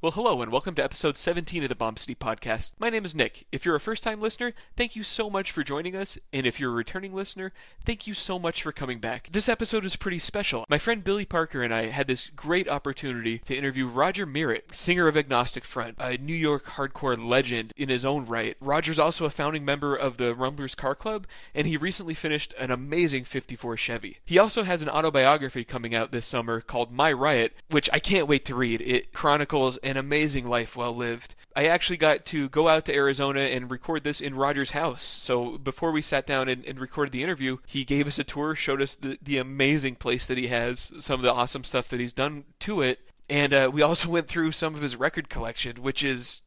Well, hello, and welcome to episode 17 of the Bomb City Podcast. My name is Nick. If you're a first-time listener, thank you so much for joining us, and if you're a returning listener, thank you so much for coming back. This episode is pretty special. My friend Billy Parker and I had this great opportunity to interview Roger Miret, singer of Agnostic Front, a New York hardcore legend in his own right. Roger's also a founding member of the Rumblers Car Club, and he recently finished an amazing 54 Chevy. He also has an autobiography coming out this summer called Miret, which I can't wait to read. It chronicles an amazing life well lived. I actually got to go out to Arizona and record this in Roger's house. So before we sat down and recorded the interview, he gave us a tour, showed us the amazing place that he has, some of the awesome stuff that he's done to it, and we also went through some of his record collection, which is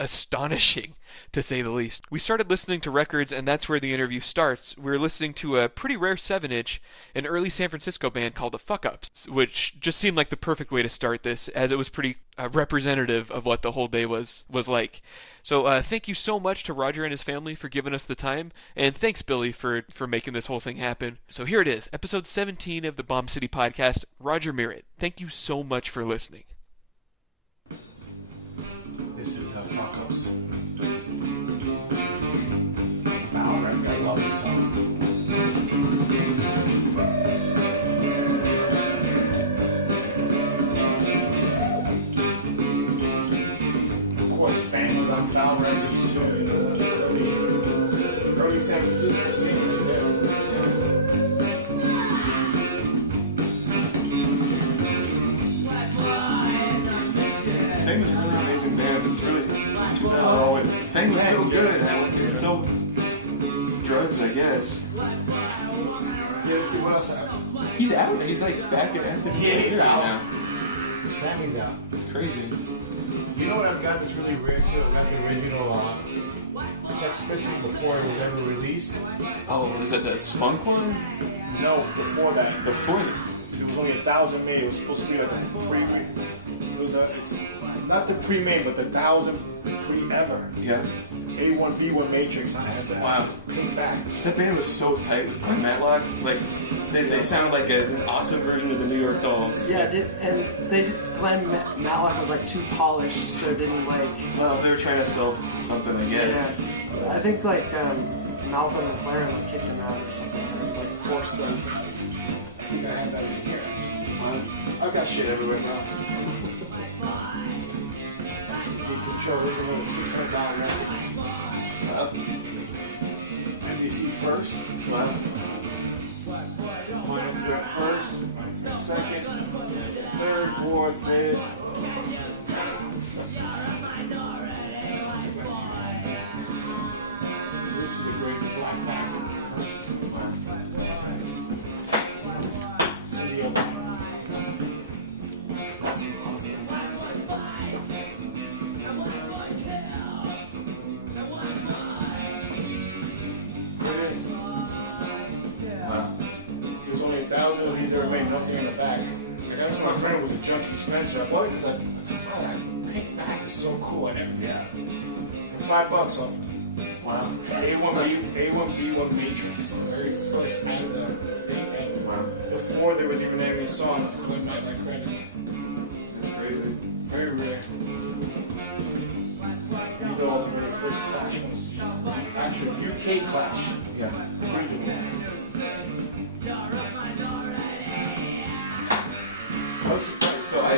astonishing, to say the least. We started listening to records, and that's where the interview starts. We were listening to a pretty rare 7-inch, an early San Francisco band called the Fuck Ups, which just seemed like the perfect way to start this, as it was pretty representative of what the whole day was like. So thank you so much to Roger and his family for giving us the time, and thanks, Billy, for making this whole thing happen. So here it is, episode 17 of the Bomb City Podcast, Roger Miret. Thank you so much for listening. This is the Fuck Ups. Wow, I love this song. Of course, Fan was on Foul Records too. Early San Francisco scene right there. Fang was a really amazing band. It's really too bad. Oh, Fang was so good. It's so drugs, I guess. Yeah, let's see what else happened. He's out. He's like back in Anthony. Yeah, he's out. Now. Sammy's out. It's crazy. You know what I've got that's really weird too? I've got the original Sex Pistols before it was ever released. Oh, was that the Spunk one? No, before that. Before that? It was only 1,000 made. It was supposed to be like a pre-made. It was it's not the pre-made, but the 1,000 pre-ever. Yeah. A1B1 Matrix. I had that. Wow. Came back. That band was so tight with Matlock. Like, they sounded like an awesome version of the New York Dolls. Yeah, and they did claim Matlock was like too polished, so it didn't like. Well, they were trying to sell something, I guess. Yeah, I think like Malcolm McLaren like kicked him out or something, or like forced them to. I think I have that in here. I've got shit everywhere, bro. This is Deep Control. This is another $600 record. NBC first. Wow. Minor Threat first. Minor Threat second. Third, fourth, fifth. This is the Great Black Bag first. This is the other one. That's awesome. Here it is. Wow. There's only 1,000 of these that remain, nothing in the back. I got it from my friend with a junkie Spencer. I bought it because that pink bag is so cool. I never get it. For $5 off. Wow. A1B1 Matrix. The very first out of the thing. Before there was even any of these songs, Clip Nightlight credits. That's crazy. Very rare. These are all the very first Clash ones. Actual UK Clash. Yeah. So I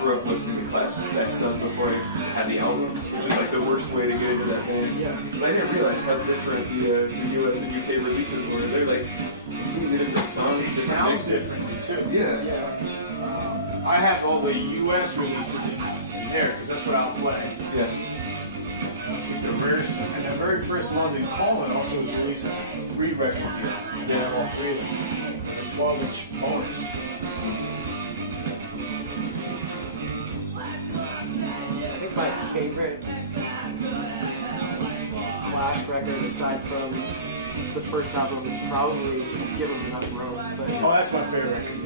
grew up listening to classic that stuff before I had the albums, which is like the worst way to get into that band. Yeah. But I didn't realize how different the US and UK releases were. They're like completely different songs. It sounds differently too. Yeah. I have all the US releases in here because that's what I'll play. Yeah. The rarest, and the very first London Calling also was released as a 3-record deal. Yeah, all 3 of them. A 12-inch bonus. I think my favorite Clash record, aside from the first album, is probably Give 'Em Enough Rope. But Oh, that's my favorite record.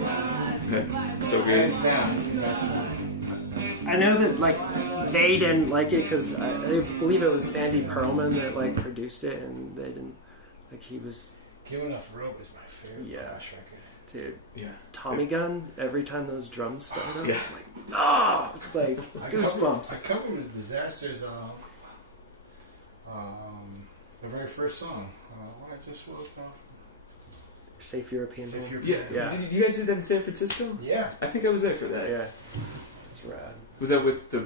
Yeah. So good. Hands down, it's the best one. I know that like they didn't like it because I believe it was Sandy Pearlman that like produced it, and they didn't like he was. Give Enough Rope is my favorite Yeah. Clash record. Dude, Yeah. Tommy Gun, every time those drums start up, Yeah. like goosebumps. I covered the Disasters, the very first song. What I just was Safe European Home. Yeah. Did you guys do that in San Francisco? Yeah. I think I was there for that. Yeah. It's rad. Was that with the...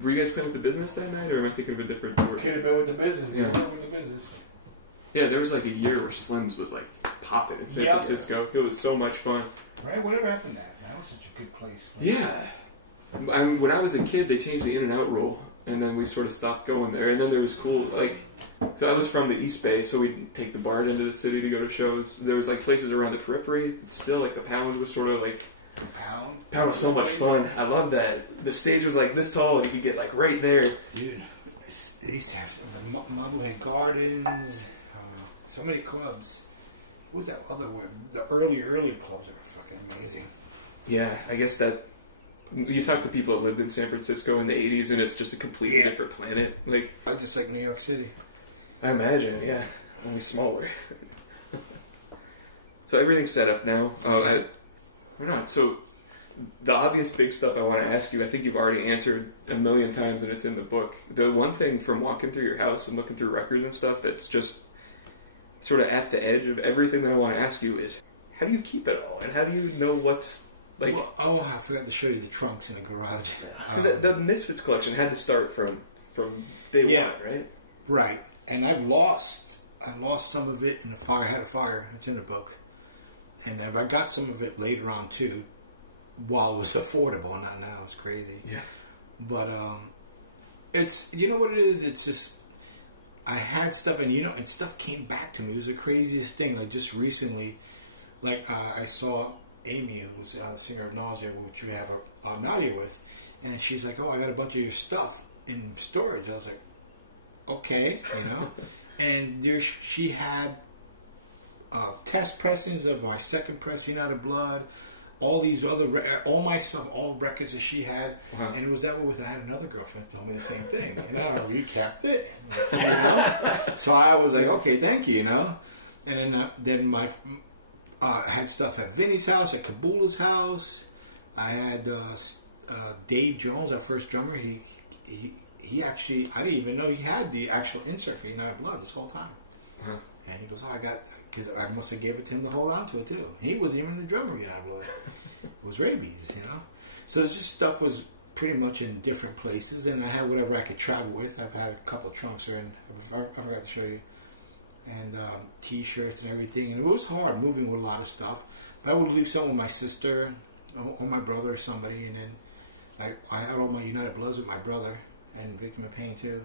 Were you guys playing with the business that night, or am I thinking of a different tour? Could have been with the business. Yeah. With the business. Yeah, there was like a year where Slim's was like popping in San Francisco. It was so much fun. Right? Whatever happened to that? That was such a good place. Yeah. When I was a kid, they changed the in and out rule, and then we sort of stopped going there. And then there was cool, like... So I was from the East Bay, so we'd take the BART into the city to go to shows. There was like places around the periphery. Still, like the Pound was sort of like... Pound was so much fun. I love that. The stage was like this tall, and you could get like right there. Dude, they used to have some Marblehead Gardens, so many clubs. What was that other one? The early clubs are fucking amazing. Yeah, I guess that... You talk to people that lived in San Francisco in the 80s, and it's just a completely different planet. Like, I just like New York City. I imagine, yeah. Only smaller. So everything's set up now. I don't know. So the obvious big stuff I want to ask you, I think you've already answered a million times, and it's in the book. The one thing from walking through your house and looking through records and stuff that's just sort of at the edge of everything that I want to ask you is, how do you keep it all? And how do you know what's... Like, well, I forgot to show you the trunks in the garage. Because the Misfits collection had to start from day one, right? Right. And I lost some of it in the fire. I had a fire. It's in the book. And I got some of it later on, too, while it was affordable. Not now. It's crazy. Yeah. But it's... You know what it is? It's just... I had stuff, and stuff came back to me. It was the craziest thing. Like, just recently, like, I saw... Amy, who's the singer of Nausea, which we have Nadia with, and she's like, "Oh, I got a bunch of your stuff in storage." I was like, "Okay," and she had test pressings of my second pressing Out of Blood, all these other, all my stuff, all records that she had, and it was that way with. I had another girlfriend that told me the same thing, you kept it, So I was like, "Okay, thank you," and then my. I had stuff at Vinny's house, at Kabula's house. I had Dave Jones, our first drummer. He actually, I didn't even know he had the actual insert for United Blood this whole time. Uh-huh. And he goes, "Oh, I got," because I must have gave it to him to hold on to it too. He wasn't even the drummer of United Blood. It was Rabies, So it's just stuff was pretty much in different places, and I had whatever I could travel with. I've had a couple of trunks in. I forgot to show you. And T-shirts and everything, and it was hard moving with a lot of stuff. I would leave some with my sister or my brother or somebody, and then I had all my United Bloods with my brother and Victim of Pain too.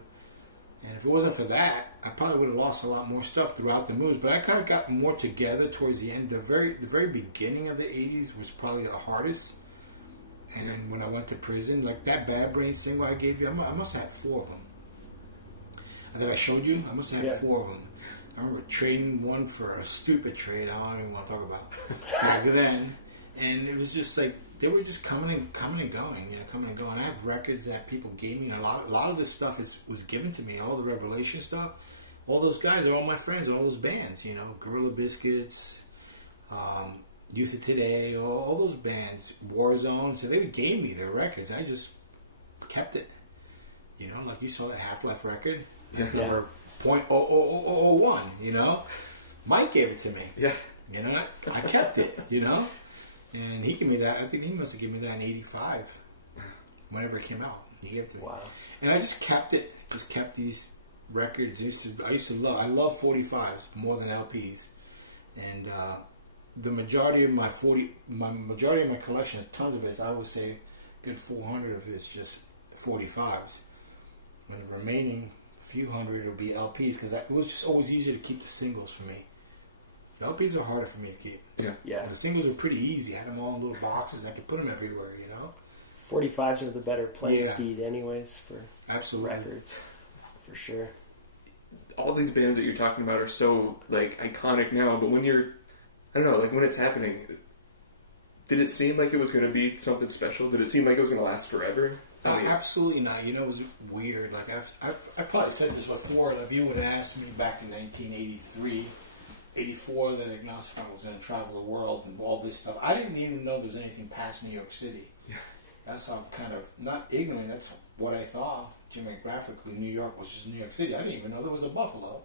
And if it wasn't for that, I probably would have lost a lot more stuff throughout the moves. But I kind of got more together towards the end. The very beginning of the '80s was probably the hardest. And then when I went to prison, like that Bad Brains thing where I gave you, I must have had 4 of them. And then I showed you, I must have had 4 of them. I remember trading one for a stupid trade I don't even want to talk about back then, and it was just like they were just coming and going. I have records that people gave me, and a lot of this stuff was given to me. All the Revelation stuff, all those guys are all my friends, and all those bands, Gorilla Biscuits, Youth of Today, all those bands, Warzone. So they gave me their records, and I just kept it. Like you saw that Half-Life record. Yeah. .00001, Mike gave it to me. Yeah. I kept it, and he gave me that. I think he must have given me that in '85, whenever it came out. He gave it to me. Wow. And I just kept it. Just kept these records. I love 45s more than LPs, and the majority of my collection, tons of it. I would say, a good 400 of it's just 45s, and the remaining few hundred will be LPs, because it was just always easier to keep the singles for me. The LPs are harder for me to keep. Yeah. The singles were pretty easy. I had them all in little boxes. I could put them everywhere, 45s are the better playing speed anyways for absolutely records, for sure. All these bands that you're talking about are so, like, iconic now, but when you're, I don't know, like, when it's happening, did it seem like it was going to be something special? Did it seem like it was going to last forever? Absolutely not. It was weird. Like I probably said this before. If you would have asked me back in 1983 '84 that Agnostic Front was going to travel the world and all this stuff. I didn't even know there was anything past New York City. Yeah. That's how kind of, not ignorant, that's what I thought. Geographically, New York was just New York City. I didn't even know there was a Buffalo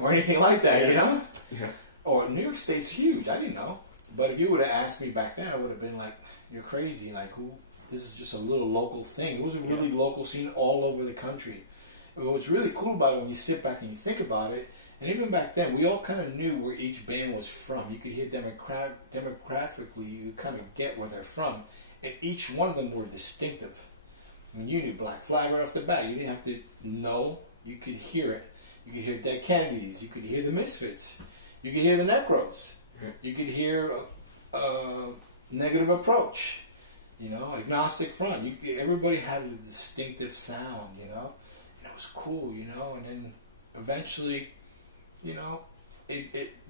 or anything like that, you know? Yeah. Or New York State's huge. I didn't know. But if you would have asked me back then, I would have been like, you're crazy. Like, who? This is just a little local thing. It was a really local scene all over the country. And what's really cool about it when you sit back and you think about it, and even back then, we all kind of knew where each band was from. You could hear demographically, you kind of get where they're from. And each one of them were distinctive. I mean, you knew Black Flag right off the bat. You didn't have to know. You could hear it. You could hear Dead Kennedys. You could hear the Misfits. You could hear the Necros. You could hear Negative Approach. You know, Agnostic Front. Everybody had a distinctive sound, you know. And it was cool, you know. And then eventually, you know,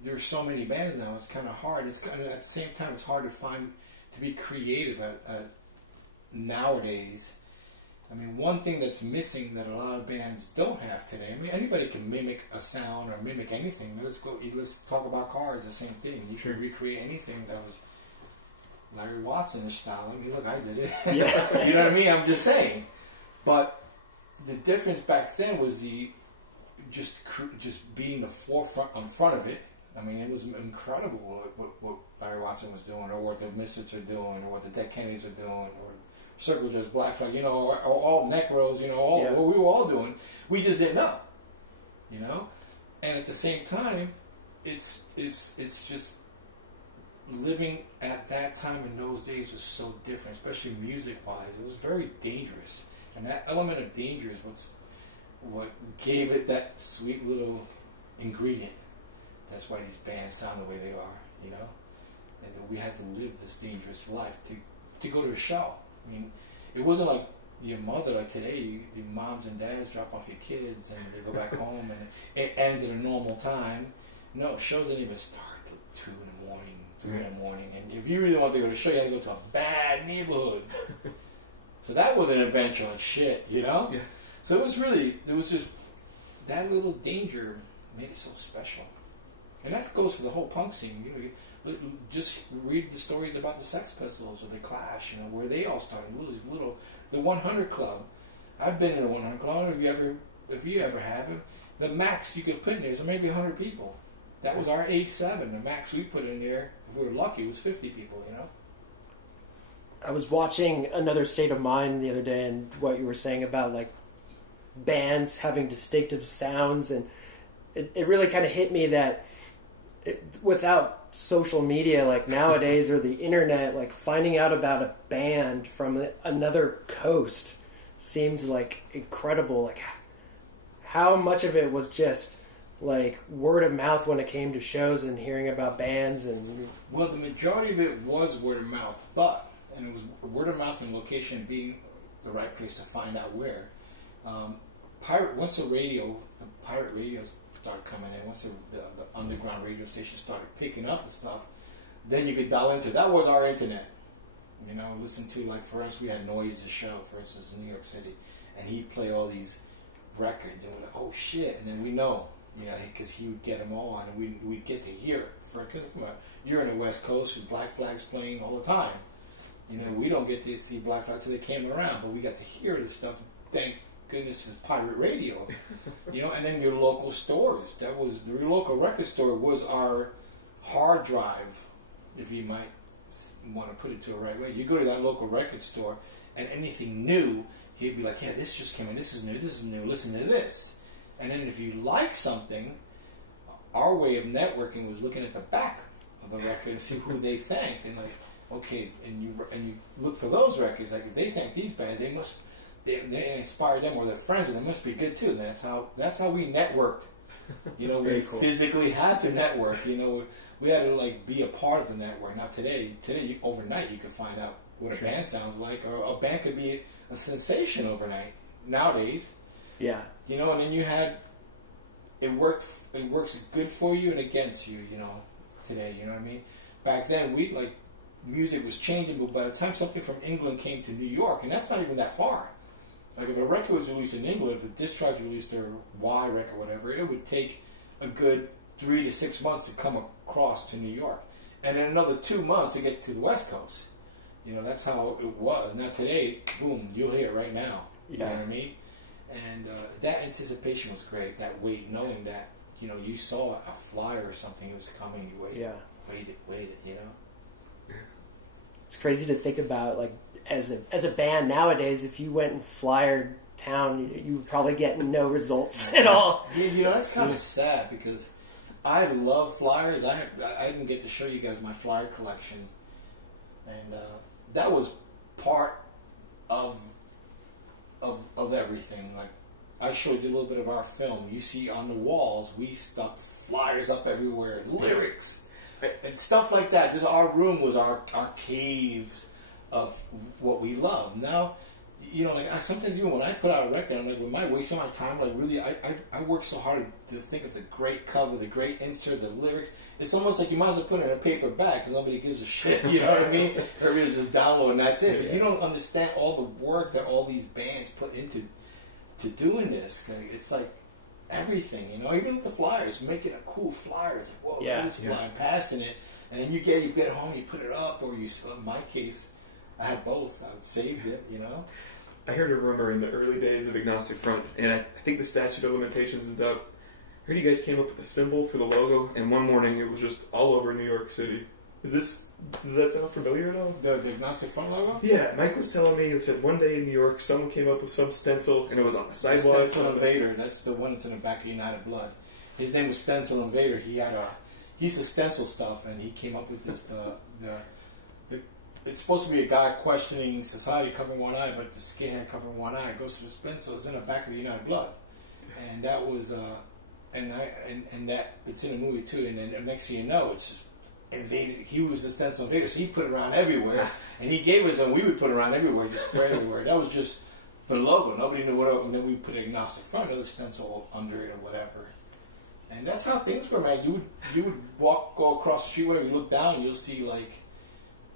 there's so many bands now. It's kind of hard. It's kind of, at the same time, it's hard to be creative nowadays. I mean, one thing that's missing that a lot of bands don't have today. I mean, anybody can mimic a sound or mimic anything. Let's talk about cars. The same thing. You can recreate anything that was Larry Watson style. I mean, look, I did it. Yeah. You know what I mean? I'm just saying. But the difference back then was just being the forefront in front of it. I mean, it was incredible what Larry Watson was doing, or what the Misfits are doing, or what the Dead Kennedys are doing, or Circle Just Black Flag, you know, or all Necros, you know, what we were all doing. We just didn't know, you know. And at the same time, it's just living at that time in those days was so different, especially music-wise. It was very dangerous, and that element of danger is what gave it that sweet little ingredient. That's why these bands sound the way they are, you know. And that we had to live this dangerous life to go to a show. I mean, it wasn't like your mother, like today, the moms and dads drop off your kids and they go back home and it ends at a normal time. No, shows didn't even start till 2 in the morning, 3 in the morning. And if you really want to go to a show, you had to go to a bad neighborhood. So that was an adventure like shit, you know? Yeah. So it was just, that little danger made it so special. And that goes for the whole punk scene. You know, just read the stories about the Sex Pistols or the Clash, you know, where they all started. The 100 Club. I've been in a 100 Club. If you ever haven't, the max you could put in there is maybe 100 people. That was our 8-7. The max we put in there, if we were lucky, was 50 people, you know. I was watching Another State of Mind the other day, and what you were saying about, like, bands having distinctive sounds, and it really kind of hit me that without social media, like nowadays, or the internet, like finding out about a band from another coast seems like incredible. Like how much of it was just like word of mouth when it came to shows and hearing about bands. And well, the majority of it was word of mouth, and it was word of mouth and location being the right place to find out where. Once the pirate radios started coming in, once the underground radio station started picking up the stuff, then you could dial into it. That was our internet. You know, listen to, like, for us, we had Noise the Show, for instance, in New York City, and he'd play all these records, and we're like, oh shit, and then we know, you know, because he would get them all on, and we'd get to hear it. Because you're in the West Coast, and Black Flag's playing all the time. You know, we don't get to see Black Flag till they came around, but we got to hear this stuff. Thank goodness it's pirate radio, you know. And then your local stores. Your local record store was our hard drive, if you might want to put it to a right way. You go to that local record store, and anything new, he'd be like, "Yeah, this just came in. This is new. Listen to this." And then if you like something, our way of networking was looking at the back of the record and see who they thanked, and like, okay, and you look for those records. Like, if they thank these bands, they inspired them, or they're friends, and they must be good too. And that's how we networked. You know, we physically had to network. You know, we had to like be a part of the network. Now today, overnight you can find out what a band sounds like, or a band could be a sensation overnight. Nowadays, yeah, you know, and then you had it works good for you and against you. You know, today, you know what I mean. Back then, music was changing, but by the time something from England came to New York, and that's not even that far. Like, if a record was released in England, if a Discharge released their Y record or whatever, it would take a good 3 to 6 months to come across to New York, and then another 2 months to get to the West Coast. You know, that's how it was. Now today, boom, you'll hear it right now. You know what I mean? And that anticipation was great. That wait, knowing that, you know, you saw a flyer or something, it was coming. You waited. You know. It's crazy to think about, like, as a band nowadays, if you went and flyered town, you would probably get no results at all. You know, that's kind of sad because I love flyers. I didn't get to show you guys my flyer collection, and that was part of everything. Like, I showed you a little bit of our film. You see on the walls, we stuck flyers up everywhere, lyrics, and stuff like that. Our room was our cave of what we love. Now, you know, like, sometimes even when I put out a record, I'm like, am I wasting my time? Like, really, I work so hard to think of the great cover, the great insert, the lyrics. It's almost like you might as well put it in a paper bag because nobody gives a shit. You know what I mean? Everybody just download and that's it. But you don't understand all the work that all these bands put into doing this. It's like everything, you know. Even with the flyers, making a cool flyer. It's like, whoa, look at this flyer, passing it, and then you get home, you put it up, or you. In my case, I had both. I saved it, you know. I heard a rumor in the early days of Agnostic Front, and I think the statute of limitations is up. I heard you guys came up with a symbol for the logo, and one morning it was just all over New York City. Does that sound familiar at all? The Agnostic Front logo? Yeah, Mike was telling me, he said one day in New York, someone came up with some stencil, and it was on the sidewalk. Stencil Invader, that's the one that's in the back of United Blood. His name was Stencil Invader. He's a stencil stuff, and he came up with this, it's supposed to be a guy questioning society covering one eye, but the skinhead covering one eye goes to the stencil. It's in the back of the United Blood, and that was and that it's in the movie too. And then next thing you know, it's just invaded. He was the stencil invader, so he put it around everywhere, and he gave us, and we would put it around everywhere, just spread everywhere. That was just the logo. Nobody knew what. And then we put Agnostic Front, another stencil under it or whatever. And that's how things were, man. You would go across the street, wherever you look down, you'll see like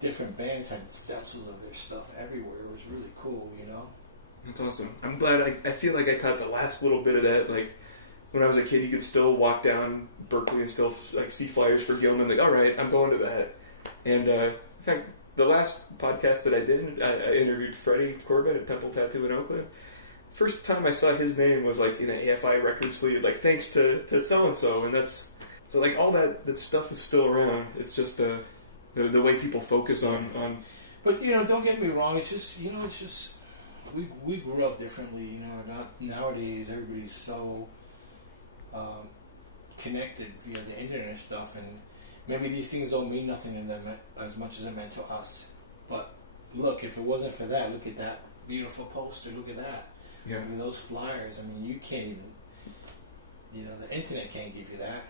different bands had stencils of their stuff everywhere. It was really cool, you know? That's awesome. I'm glad. I feel like I caught the last little bit of that. Like, when I was a kid, you could still walk down Berkeley and still like see flyers for Gilman. Like, all right, I'm going to that. And in fact, the last podcast that I did, I interviewed Freddie Corbett at Temple Tattoo in Oakland. First time I saw his name was like in an AFI record sleeve, like thanks to so and so, and that's so like all that stuff is still around. It's just the way people focus on. But you know, don't get me wrong. It's just we grew up differently. You know, nowadays everybody's so connected via the internet and stuff, and maybe these things don't mean nothing to them as much as it meant to us. But look, if it wasn't for that, look at that beautiful poster. Look at that. Yeah. I mean, those flyers. I mean, you can't even. You know, the internet can't give you that.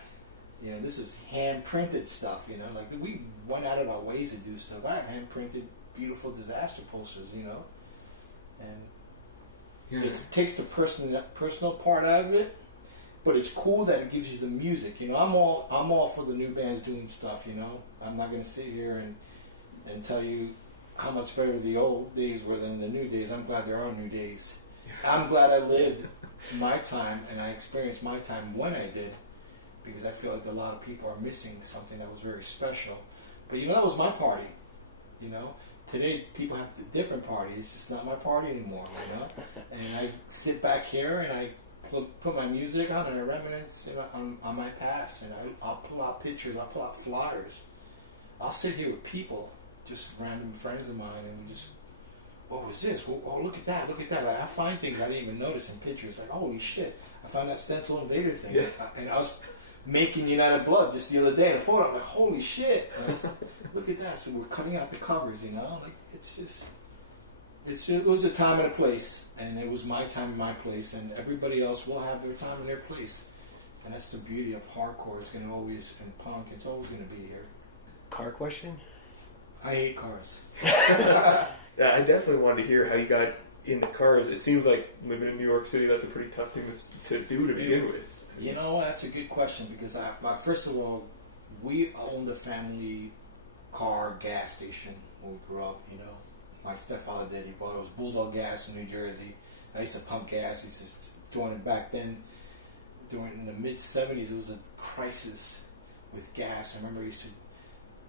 You know, this is hand-printed stuff, you know. Like, we went out of our ways to do stuff. I have hand-printed beautiful disaster posters, you know. And it takes the personal part out of it, but it's cool that it gives you the music. You know, I'm all for the new bands doing stuff, you know. I'm not going to sit here and tell you how much better the old days were than the new days. I'm glad there are new days. I'm glad I lived my time and I experienced my time when I did, because I feel like a lot of people are missing something that was very special. But you know, that was my party. You know, today people have a different party. It's just not my party anymore. You know, and I sit back here and I put my music on and I reminisce on my past, and I'll pull out pictures, I'll pull out flyers. I'll sit here with people, just random friends of mine, and we just, what was this? Oh, look at that, look at that. Like, I find things I didn't even notice in pictures. Like, holy shit, I found that Stencil Invader thing. Yeah. And I was making United Blood just the other day in a photo. I'm like, holy shit. Look at that. So we're cutting out the covers, you know? Like, it was a time and a place. And it was my time and my place. And everybody else will have their time and their place. And that's the beauty of hardcore. It's going to always, and punk, it's always going to be here. Car question? I hate cars. Yeah, I definitely wanted to hear how you got into cars. It seems like living in New York City, that's a pretty tough thing to do to begin with. You know, that's a good question, because first of all, we owned a family car gas station when we grew up, you know. My stepfather did. He bought it was Bulldog gas in New Jersey. I used to pump gas. He used to doing it back then. in the mid-'70s, it was a crisis with gas. I remember I used to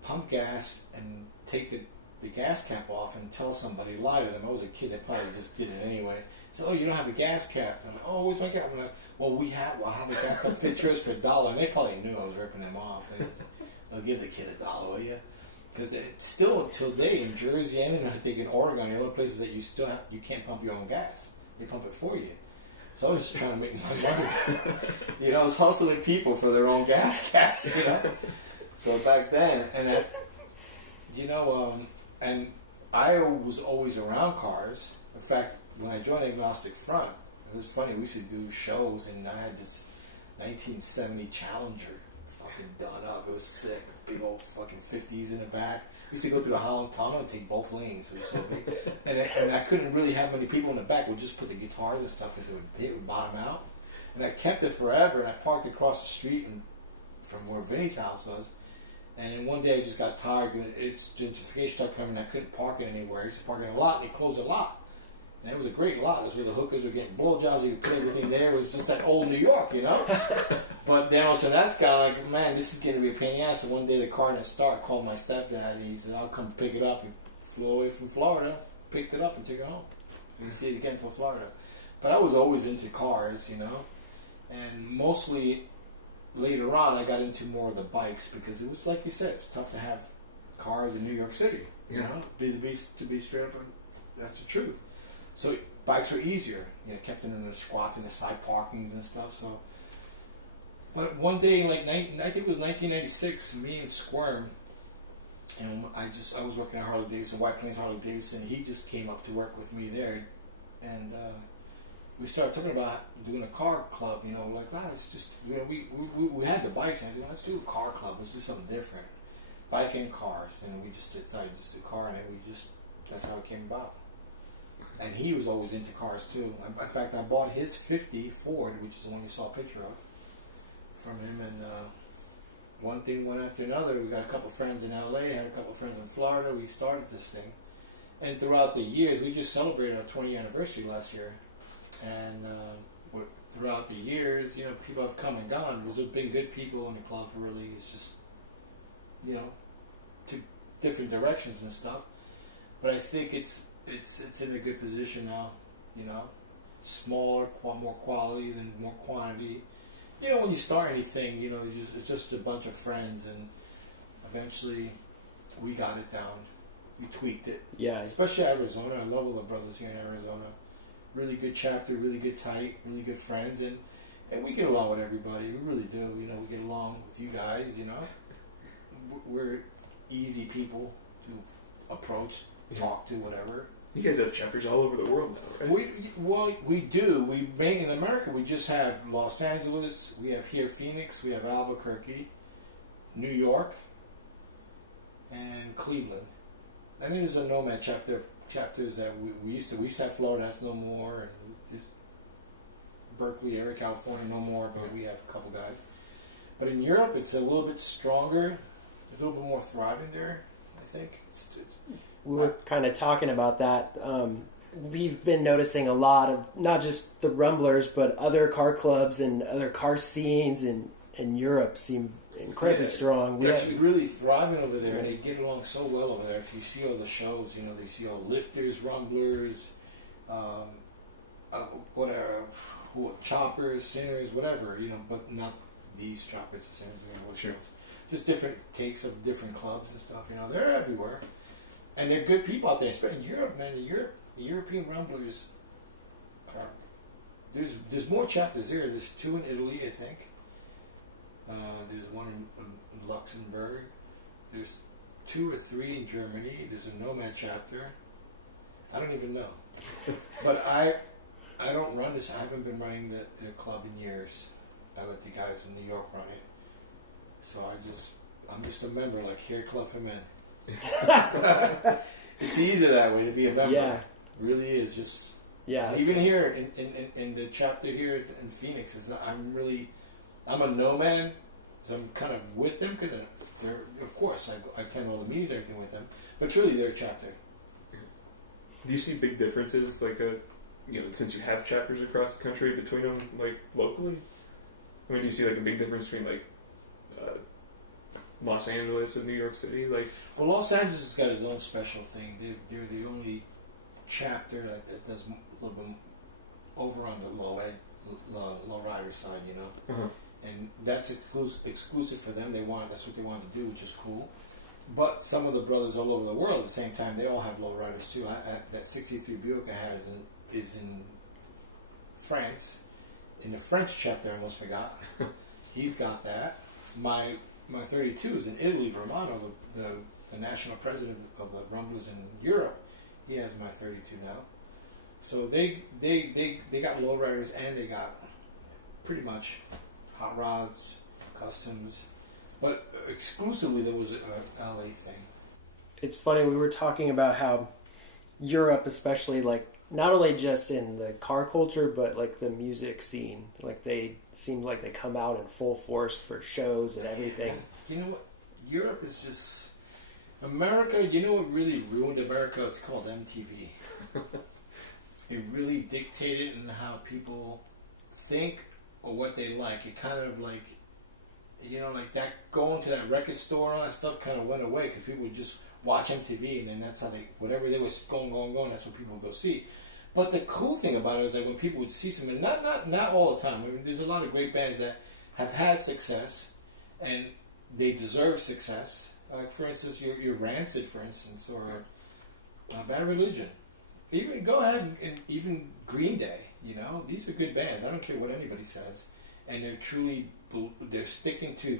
pump gas and take the gas cap off and tell somebody, lie to them. I was a kid, they probably just did it anyway. So, oh, you don't have a gas cap. I'm like, oh, where's my cap? I'm like, well, I have a gas cap. Fit yours for $1. And they probably knew I was ripping them off. They'll give the kid $1, will you? Because it's still, until today, in Jersey and I think in Oregon, the other places that you can't pump your own gas. They pump it for you. So I was just trying to make my money. I was hustling people for their own gas caps, So back then, and and I was always around cars. In fact, when I joined Agnostic Front, it was funny. We used to do shows, and I had this 1970 Challenger, fucking done up. It was sick. Big old fucking 50s in the back. We used to go through the Holland Tunnel and take both lanes. It was so big. and I couldn't really have many people in the back. We'd just put the guitars and stuff because it would bottom out. And I kept it forever, and I parked across the street from where Vinny's house was. And then one day I just got tired. It's gentrification started coming, and I couldn't park it anywhere. I used to park in a lot, and they closed a lot. And it was a great lot. It was where the hookers were getting blowjobs. You could put everything there. It was just like old New York, But then all of a sudden, that's kind of like, man, this is going to be a pain in the ass. So one day the car didn't start. Called my stepdad, and he said, I'll come pick it up. He flew away from Florida, picked it up, and took it home. Didn't see it again until Florida. But I was always into cars, And mostly later on, I got into more of the bikes because it was, like you said, it's tough to have cars in New York City. To be straight up, that's the truth. So bikes are easier. Kept them in the squats and the side parkings and stuff. So, but one day, I think it was 1996, me and Squirm, and I was working at Harley Davidson, White Plains Harley Davidson. He just came up to work with me there, and we started talking about doing a car club. Like, wow, it's just we had the bikes, and let's do a car club. Let's do something different, bike and cars. And we just decided to do a car, and that's how it came about. And he was always into cars too. In fact, I bought his 50 Ford, which is the one you saw a picture of, from him. And one thing went after another. We got a couple friends in LA, had a couple friends in Florida. We started this thing. And throughout the years, we just celebrated our 20th anniversary last year. And throughout the years, people have come and gone. There's been good people in the club, really. It's just, to different directions and stuff. But I think it's in a good position now, smaller, more quality than more quantity. When you start anything, it's just a bunch of friends, and eventually we got it down. We tweaked it. Yeah. Especially Arizona. I love all the brothers here in Arizona. Really good chapter, really good tight, really good friends, and we get along with everybody. We really do. We get along with you guys, We're easy people to approach, talk to, whatever. You guys have chapters all over the world now, right? We do. We mainly in America. We just have Los Angeles. We have here Phoenix. We have Albuquerque, New York, and Cleveland. I mean, there's a Nomad chapters that we used to. We used to have Florida. That's no more. And there's Berkeley area, California, no more. But we have a couple guys. But in Europe, it's a little bit stronger. There's a little bit more thriving there, I think. We were kind of talking about that. We've been noticing a lot of not just the Rumblers, but other car clubs and other car scenes in Europe seem incredibly strong. They're really thriving over there, and they get along so well over there. If you see all the shows, they see all lifters, rumblers, whatever, choppers, singers, whatever, but not these choppers and singers. Sure. Just different takes of different clubs and stuff. They're everywhere. And they're good people out there, especially in Europe, man. The European Rumblers are... There's more chapters there. There's 2 in Italy, I think. There's one in Luxembourg. There's 2 or 3 in Germany. There's a Nomad chapter. I don't even know. But I don't run this. I haven't been running the club in years. I let the guys in New York run it. So I'm just a member, like here, Club for Men. It's easier that way to be a member. Yeah. It really is. Just even here in the chapter here in Phoenix, I'm a nomad, so I'm kind of with them because they're, of course, I attend all the meetings, everything with them, but truly they're a chapter. Do you see big differences, since you have chapters across the country between them, locally? I mean, do you see like a big difference between like Los Angeles and New York City? Like, well, Los Angeles has got its own special thing. They're the only chapter that does a little bit over on the low rider side, you know. uh-huh. And that's exclusive for them. That's what they want to do, which is cool. But some of the brothers all over the world at the same time, they all have lowriders too. That 63 Buick I had is in France. In the French chapter, I almost forgot. He's got that. My 32 is in Italy, Romano, the national president of the Rumblers in Europe. He has my 32 now. So they got lowriders and they got pretty much hot rods, customs, but exclusively there was a LA thing. It's funny, we were talking about how Europe, especially, like, not only just in the car culture, but like the music scene, like they seem like they come out in full force for shows and everything. You know what? Europe is just America. You know what really ruined America? It's called MTV. It really dictated in how people think or what they like. It kind of like, you know, like that going to that record store and all that stuff kind of went away because people would just watch MTV and then that's how whatever they was going, that's what people would go see. But the cool thing about it is that when people would see something, not all the time. I mean, there's a lot of great bands that have had success and they deserve success. Like, for instance, your Rancid, for instance, or Bad Religion. Even go ahead and even Green Day. You know, these are good bands. I don't care what anybody says, and they're sticking to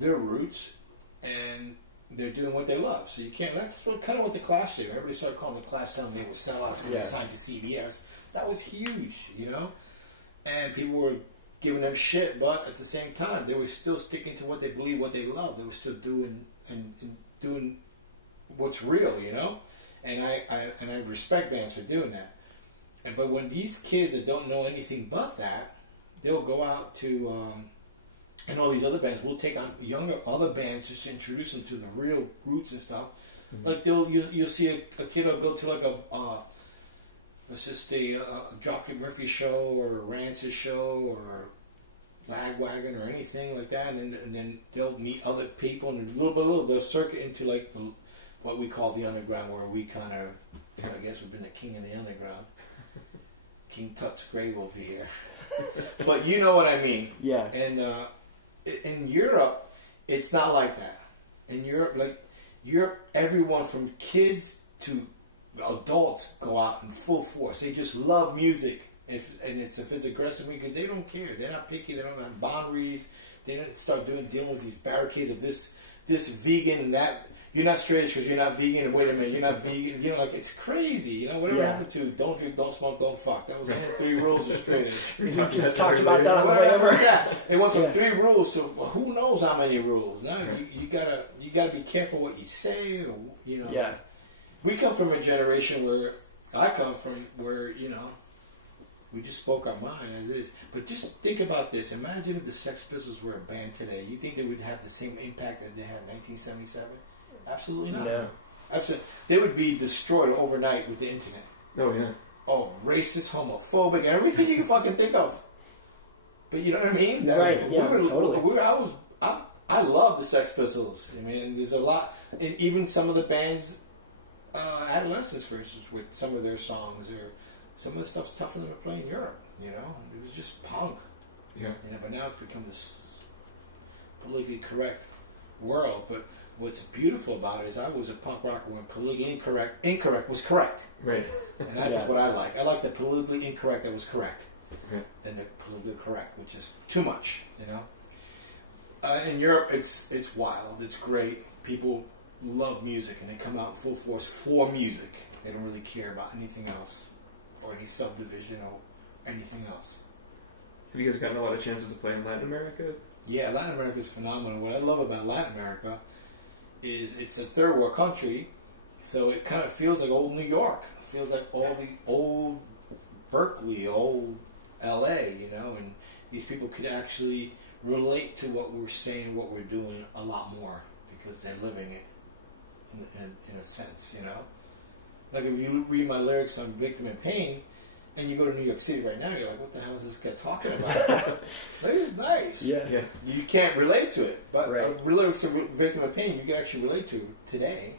their roots, and they're doing what they love. So you can't. That's kind of what the Clash did. Everybody started calling the Clash something they were sellouts because they signed to CBS. That was huge, you know, and people were giving them shit, but at the same time, they were still sticking to what they believe, what they love. They were still doing and doing what's real, you know. And I respect bands for doing that. But when these kids that don't know anything but that, they'll go out to and all these other bands will take on younger other bands just to introduce them to the real roots and stuff. Mm-hmm. Like you'll see a kid will go to like let's just say a Jockey Murphy show or a Rancid show or Lagwagon or anything like that, and then they'll meet other people and little by little they'll circuit into like what we call the underground, where we kind of, I guess we've been the king of the underground. King Tut's grave over here. But you know what I mean. Yeah. And in Europe, it's not like that. In Europe, everyone from kids to adults go out in full force. They just love music. If it's aggressive, because they don't care. They're not picky. They don't have boundaries. They don't start dealing with these barricades of this vegan and that. You're not straight because you're not vegan, and wait a minute, you're not vegan. You know, like, it's crazy. You know, whatever happened to don't drink, don't smoke, don't fuck. That was one of the 3 rules of straight edge. We just talked about that on the way over. Yeah, it went from 3 rules to who knows how many rules. Now you gotta be careful what you say, or, you know. Yeah. We come from a generation where you know, we just spoke our mind as it is. But just think about this. Imagine if the Sex Pistols were a band today. You think they would have the same impact that they had in 1977? Absolutely not. No. Absolutely. They would be destroyed overnight with the internet. Oh, yeah. Oh, racist, homophobic, everything you can fucking think of. But you know what I mean? Right, totally. I love the Sex Pistols. I mean, there's a lot. And even some of the bands, Adolescents, for instance, with some of their songs, or some of the stuff's tougher than to play in Europe, you know? It was just punk. Yeah. You know, but now it's become this politically correct world. But what's beautiful about it is I was a punk rocker when politically incorrect was correct. Right. And that's what I like. I like the politically incorrect that was correct than the politically correct, which is too much, you know. In Europe, it's wild. It's great. People love music, and they come out in full force for music. They don't really care about anything else, or any subdivision, or anything else. Have you guys gotten a lot of chances to play in Latin America? Yeah, Latin America is phenomenal. What I love about Latin America is it's a third world country, so it kind of feels like old New York. It feels like all the old Berkeley, old LA, you know, and these people could actually relate to what we're saying, what we're doing a lot more, because they're living it in a sense, you know. Like if you read my lyrics on Victim in Pain, And you go to New York City right now, you're like, what the hell is this guy talking about? This is nice. Yeah. You can't relate to it. But Right. relate to victim of pain, you can actually relate to today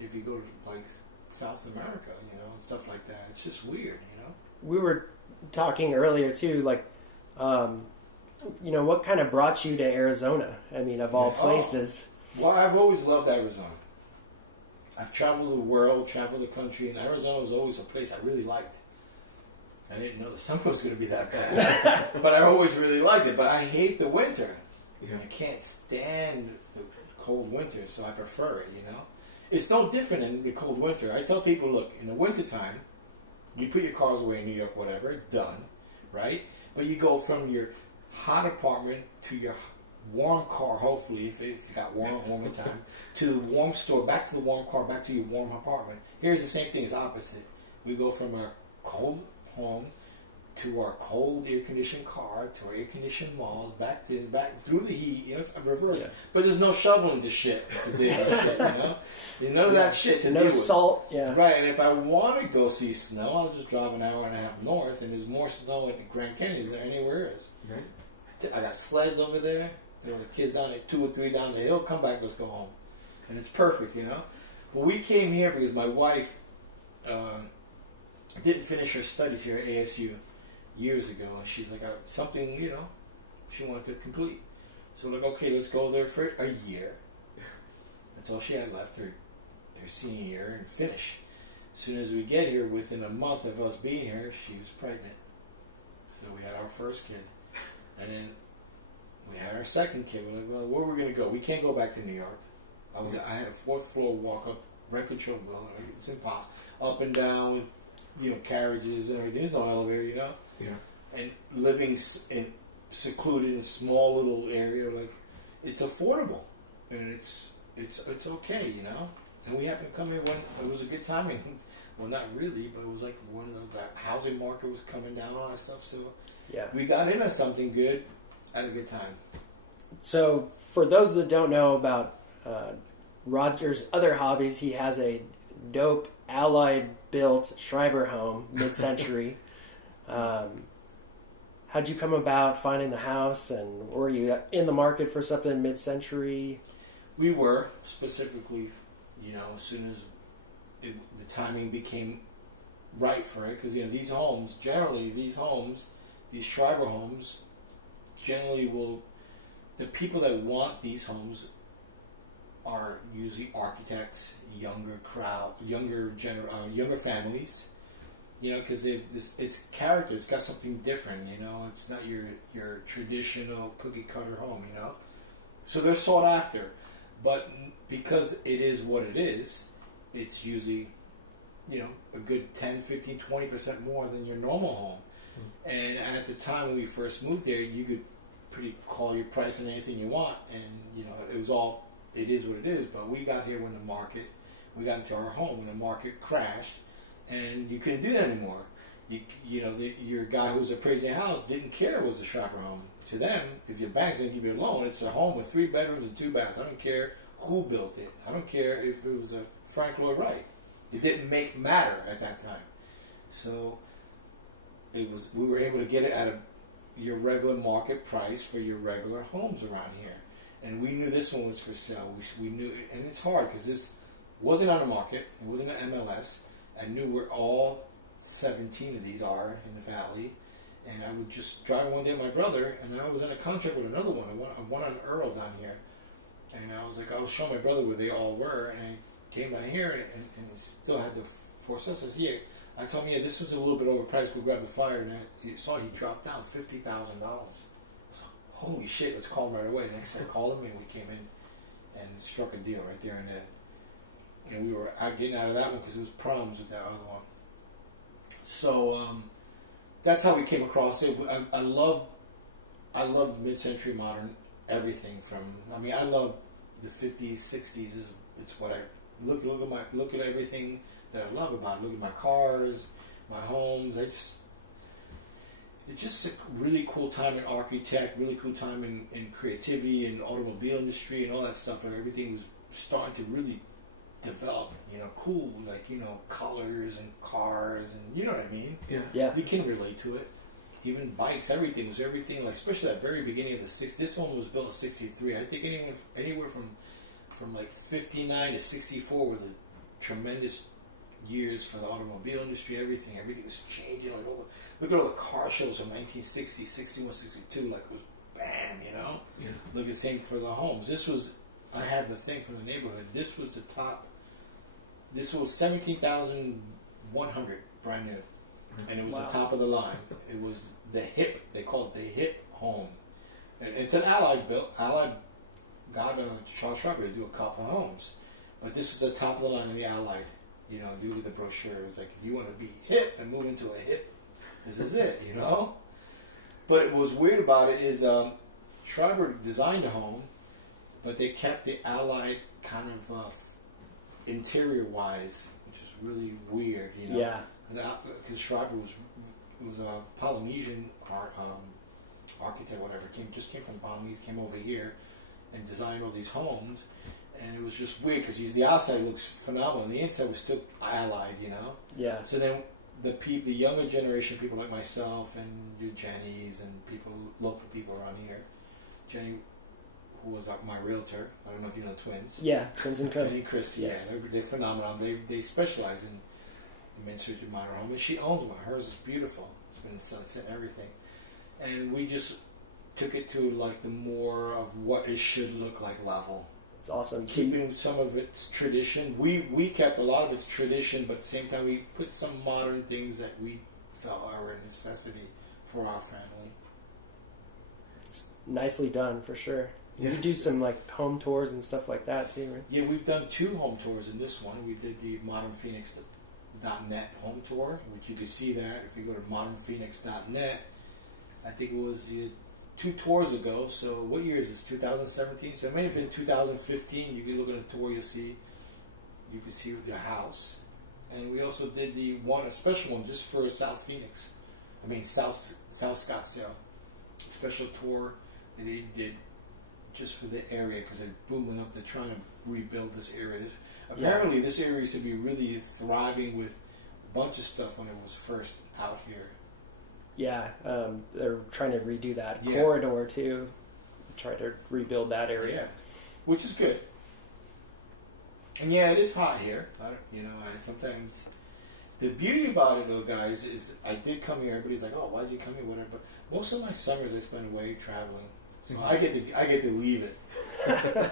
if you go to, like, South America, you know, and stuff like that. It's just weird, you know? We were talking earlier, too, like, you know, what kind of brought you to Arizona? I mean, of all places. Well, I've always loved Arizona. I've traveled the world, traveled the country, and Arizona was always a place I really liked. I didn't know the summer was going to be that bad. But I always really liked it. But I hate the winter. Yeah. I can't stand the cold winter, so I prefer it, you know? It's no different in the cold winter. I tell people, look, in the wintertime, you put your cars away in New York, whatever, done, right? But you go from your hot apartment to your warm car, hopefully, if you got warmer time, to the warm store, back to the warm car, back to your warm apartment. Here's the same thing, it's opposite. We go from our cold home to our cold air-conditioned car, to our air-conditioned malls, back through the heat. You know, it's a reverse. Yeah. But there's no shoveling the shit to deal with shit, you know? There's none of that shit to deal No with. salt, yeah. Right, and if I want to go see snow, I'll just drive an hour and a half north, and there's more snow at the Grand Canyon than anywhere else. Right. I got sleds over there. There were kids down there, 2 or 3 down the hill. Come back, let's go home. And it's perfect, you know? But we came here because my wife didn't finish her studies here at ASU years ago. And she's like, something, you know, she wanted to complete. So we're like, okay, let's go there for a year. That's all she had left, her senior year, and finish. As soon as we get here, within a month of us being here, she was pregnant. So we had our first kid. And then we had our second kid. We're like, well, where are we going to go? We can't go back to New York. I had a 4th floor walk up, rent control building. It's impossible. Up and down, you know, carriages and everything. There's no elevator, you know? Yeah. And living secluded in a small little area, like, it's affordable. And it's okay, you know? And we happened to come here when it was a good timing. Well, not really, but it was like the housing market was coming down, all that stuff. So Yeah. we got into something good at a good time. So, for those that don't know about Roger's other hobbies, he has a dope Allied-built Schreiber home, mid-century. How'd you come about finding the house, and were you in the market for something mid-century? We were, specifically, you know, as soon as the timing became right for it, because, you know, these homes, these Schreiber homes, generally the people that want these homes are usually architects, younger families, you know, because it's character. It's got something different, you know. It's not your traditional cookie cutter home, you know. So they're sought after, but because it is what it is, it's usually, you know, a good 10, 15, 20% more than your normal home. And at the time when we first moved there, you could pretty call your price on anything you want, and, you know, it is what it is. But we got here we got into our home when the market crashed, and you couldn't do that anymore. Your guy who was appraising the house didn't care it was a Schreiber home. To them, if your bank's going to give you a loan, it's a home with 3 bedrooms and 2 baths. I don't care who built it. I don't care if it was a Frank Lloyd Wright. It didn't matter at that time. So we were able to get it at your regular market price for your regular homes around here. And we knew this one was for sale. We knew, and it's hard because this wasn't on the market. It wasn't an MLS. I knew where all 17 of these are in the valley. And I would just drive one day with my brother, and I was in a contract with another one. I won on Earl down here. And I was showing my brother where they all were, and I came down here, and still had the 4 sisters. I told him, this was a little bit overpriced. We'll grab the flyer, and he dropped down $50,000. Holy shit, let's call him right away. Next time I called him, and we came in and struck a deal right there and then. And we were getting out of that one because there was problems with that other one. So that's how we came across it. I love mid-century modern everything from. I mean, I love the 50s, 60s. It's what I look at everything that I love about it. Look at my cars, my homes. It's just a really cool time in architect, really cool time in creativity and automobile industry and all that stuff. And everything was starting to really develop, cool, colors and cars and, you know what I mean? Yeah. You can relate to it. Even bikes, everything, like, especially that very beginning of the 60s. This one was built in 63. I think anywhere from like 59 to 64 were the tremendous years for the automobile industry. Everything was changing. Like, look at all the car shows from 1960, 61, 62. Like, it was bam, Yeah. Look at the same for the homes. I had the thing from the neighborhood. This was the top. This was 17,100 brand new, and it was the top of the line. It was the hip. They call it the hip home. And it's an Allied got Charles Schreiber to do a couple of homes, but this is the top of the line in the Allied. Due to the brochure, it was like, if you want to be hip and move into a hip, this is it. But what was weird about it is Schreiber designed a home, but they kept the Allied kind of interior-wise, which is really weird, Yeah. Because Schreiber was a Polynesian architect, whatever. Just came from Polynesian, came over here and designed all these homes, and it was just weird because the outside looks phenomenal, and the inside was still Allied, Yeah. So then the younger generation, people like myself and your Jenny's and local people around here, Jenny, who was my realtor. I don't know if you know the twins. Yeah, Twins and Co. Jenny and Christy. Yes. Yeah, they're phenomenal. They specialize in miniature modern home, and she owns one. Hers is beautiful. It's been sunset and everything. And we just took it to like the more of what it should look like level. It's awesome. Keeping some of its tradition. We kept a lot of its tradition, but at the same time we put some modern things that we felt are a necessity for our family. It's nicely done, for sure. Yeah. You do some like home tours and stuff like that too, right? Yeah, we've done 2 home tours in this one. We did the modernphoenix.net home tour, which you can see that if you go to modernphoenix.net. I think it was 2 tours ago. So what year is this? 2017. So it may have been 2015. You can look at the tour. You can see the house. And we also did a special one just for South Scottsdale. Special tour that they did just for the area because they're booming up. They're trying to rebuild this area. Apparently, this area used to be really thriving with a bunch of stuff when it was first out here. Yeah, they're trying to redo that corridor too. Try to rebuild that area. Yeah, which is good. And yeah, it is hot here. I sometimes the beauty about it, though, guys, is I did come here. Everybody's like, "Oh, why did you come here?" Whatever. But most of my summers I spend away traveling, so I get to leave it.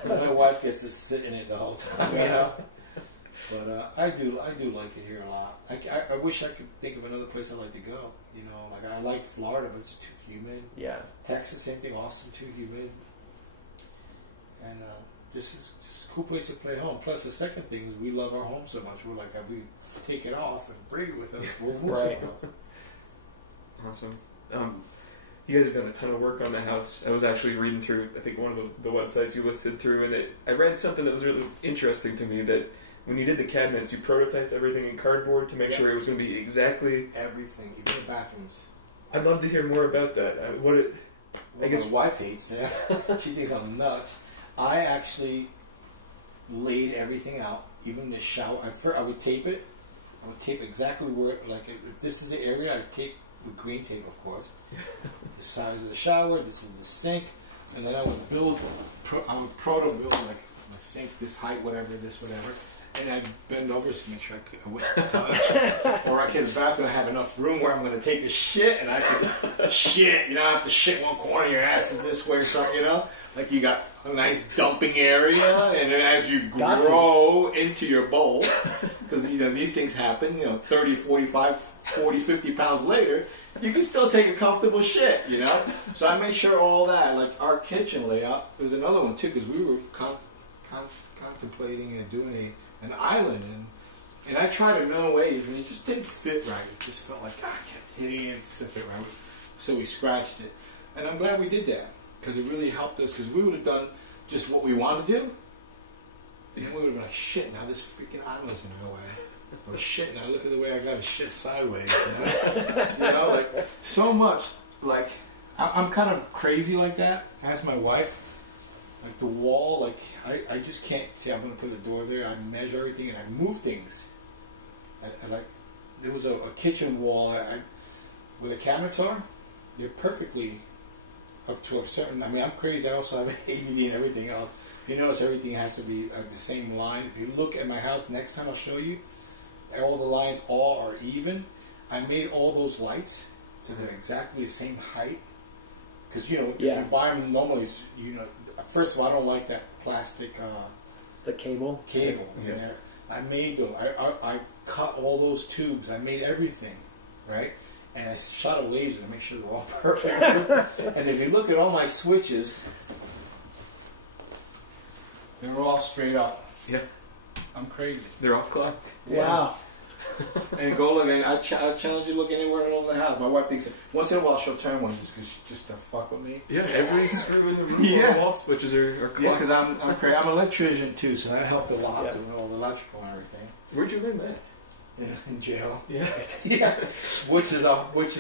My wife gets to sit in it the whole time, But I do like it here a lot. I wish I could think of another place I'd like to go. Like I like Florida, but it's too humid. Yeah. Texas, same thing. Austin, too humid. And this is a cool place to play home. Plus, the second thing is we love our home so much. We're like, if we take it off and bring it with us, we'll move Right. Awesome. You guys have done a ton of work on the house. I was actually reading through, I think, one of the websites you listed through, and I read something that was really interesting to me, that when you did the cabinets, you prototyped everything in cardboard to make sure it was going to be exactly... Everything, even the bathrooms. I'd love to hear more about that. I guess my wife hates it. She thinks I'm nuts. I actually laid everything out, even the shower. I would tape it. I would tape exactly where, like, if this is the area, I'd tape with green tape, of course. The size of the shower, this is the sink, and then I would proto-build, like, the sink, this height, whatever, and I'd bend over to make sure I wouldn't touch. Or I get in the bathroom, I have enough room where I'm going to take a shit, and I can shit. I have to shit one corner, your ass is this way or something, Like you got a nice dumping area, and then as you grow into your bowl, because, these things happen, 30, 45, 40, 50 pounds later, you can still take a comfortable shit, So I made sure all that, like our kitchen layout, there was another one too, because we were contemplating and doing an island, and I tried a million ways, and it just didn't fit right. It just felt like, I kept hitting it to fit right. So we scratched it. And I'm glad we did that, because it really helped us, because we would have done just what we wanted to do, and we would have been like, shit, now this freaking island's in our way. Or shit, now look at the way I got to shit sideways. Like, so much. Like, I'm kind of crazy like that. I asked my wife, Like the wall, like I just can't say I'm going to put a door there. I measure everything and I move things. I like there was a kitchen wall. Where the cabinets are, they're perfectly up to a certain. I mean, I'm crazy. I also have ADD and everything else. You notice everything has to be the same line. If you look at my house next time, I'll show you. All the lines all are even. I made all those lights so they're exactly the same height. Because if you buy them normally, first of all, I don't like that plastic. The cable. In there. I made those. I cut all those tubes. I made everything, right? And I shot a laser to make sure they're all perfect. And if you look at all my switches, they're all straight up. Yeah. I'm crazy. They're off clock. Yeah. Wow. And go look. And I challenge you to look anywhere all over the house. My wife thinks that once in a while she'll turn one just to fuck with me. Yeah, every screw in the room on the wall switches are clocked. Yeah, because I'm crazy. I'm an electrician too, so that helped a lot doing all the electrical and everything. Where'd you learn that? Yeah, in jail. Yeah. Yeah. Which is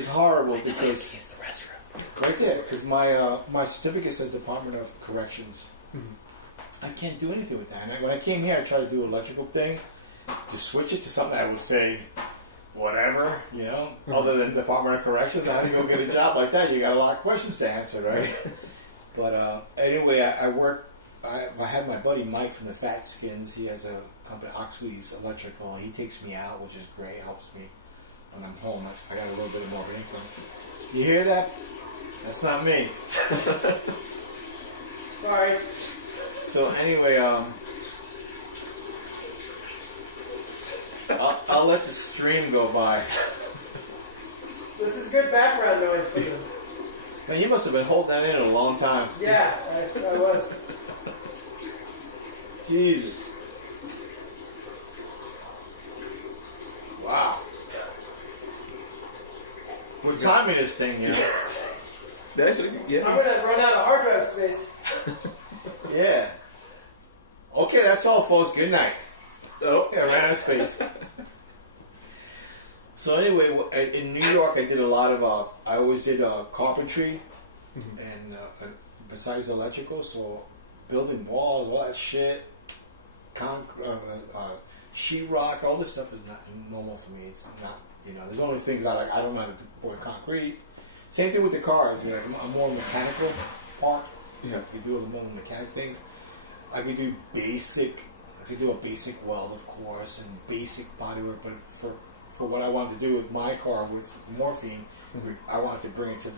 horrible because Use the restroom. right there, because my certificate says Department of Corrections. Mm-hmm. I can't do anything with that. And when I came here, I tried to do an electrical thing to switch it to something I would say, whatever, other than Department of Corrections. How do you go get a job like that? You got a lot of questions to answer, right? But anyway, I had my buddy Mike from the Fat Skins. He has a company, Oxley's Electrical. He takes me out, which is great. Helps me when I'm home. I got a little bit more of an income. You hear that? That's not me. Sorry. So anyway, I'll let the stream go by. This is good background noise for you. Man, you must have been holding that in a long time. Yeah, I was. Jesus. Wow. We're timing this thing here. Actually, yeah. I'm gonna run out of hard drive space. Yeah. Okay, that's all, folks. Good night. Oh, Yeah, ran out of space. So anyway, in New York, I did a lot of. I always did carpentry, and besides electrical, so building walls, all that shit, sheetrock, all this stuff is not normal for me. It's not, There's only things I don't know how to pour concrete. Same thing with the cars. I'm more mechanical part. Yeah. You do more mechanic things. I could do a basic weld, of course, and basic bodywork, but for what I wanted to do with my car with Morphine, I wanted to bring it to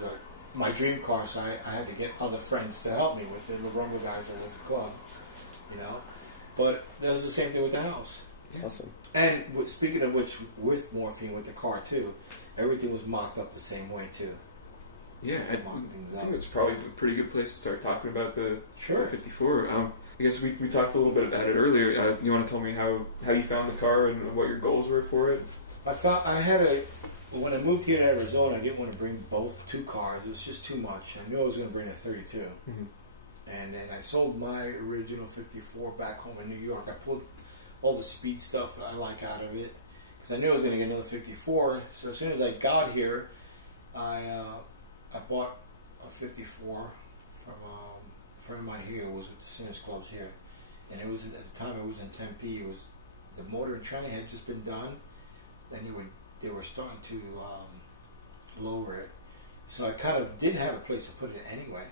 my dream car, so I had to get other friends to help me with it, the Rumble guys that with the club, But that was the same thing with the house. Awesome. And speaking of which, with Morphine, with the car too, everything was mocked up the same way too. Yeah, I Mock things think up. it's probably a pretty good place to start talking about the Sure. 54. I guess we talked a little bit about it earlier. You want to tell me how you found the car and what your goals were for it? When I moved here to Arizona, I didn't want to bring two cars. It was just too much. I knew I was going to bring a 32. Mm-hmm. And then I sold my original 54 back home in New York. I pulled all the speed stuff I like out of it because I knew I was going to get another 54. So as soon as I got here, I bought a 54 from a friend of mine here who was with the Sinners Clubs here. And it was at the time it was in Tempe. It was the motor and training had just been done, and they were starting to lower it. So I kind of didn't have a place to put it anyway.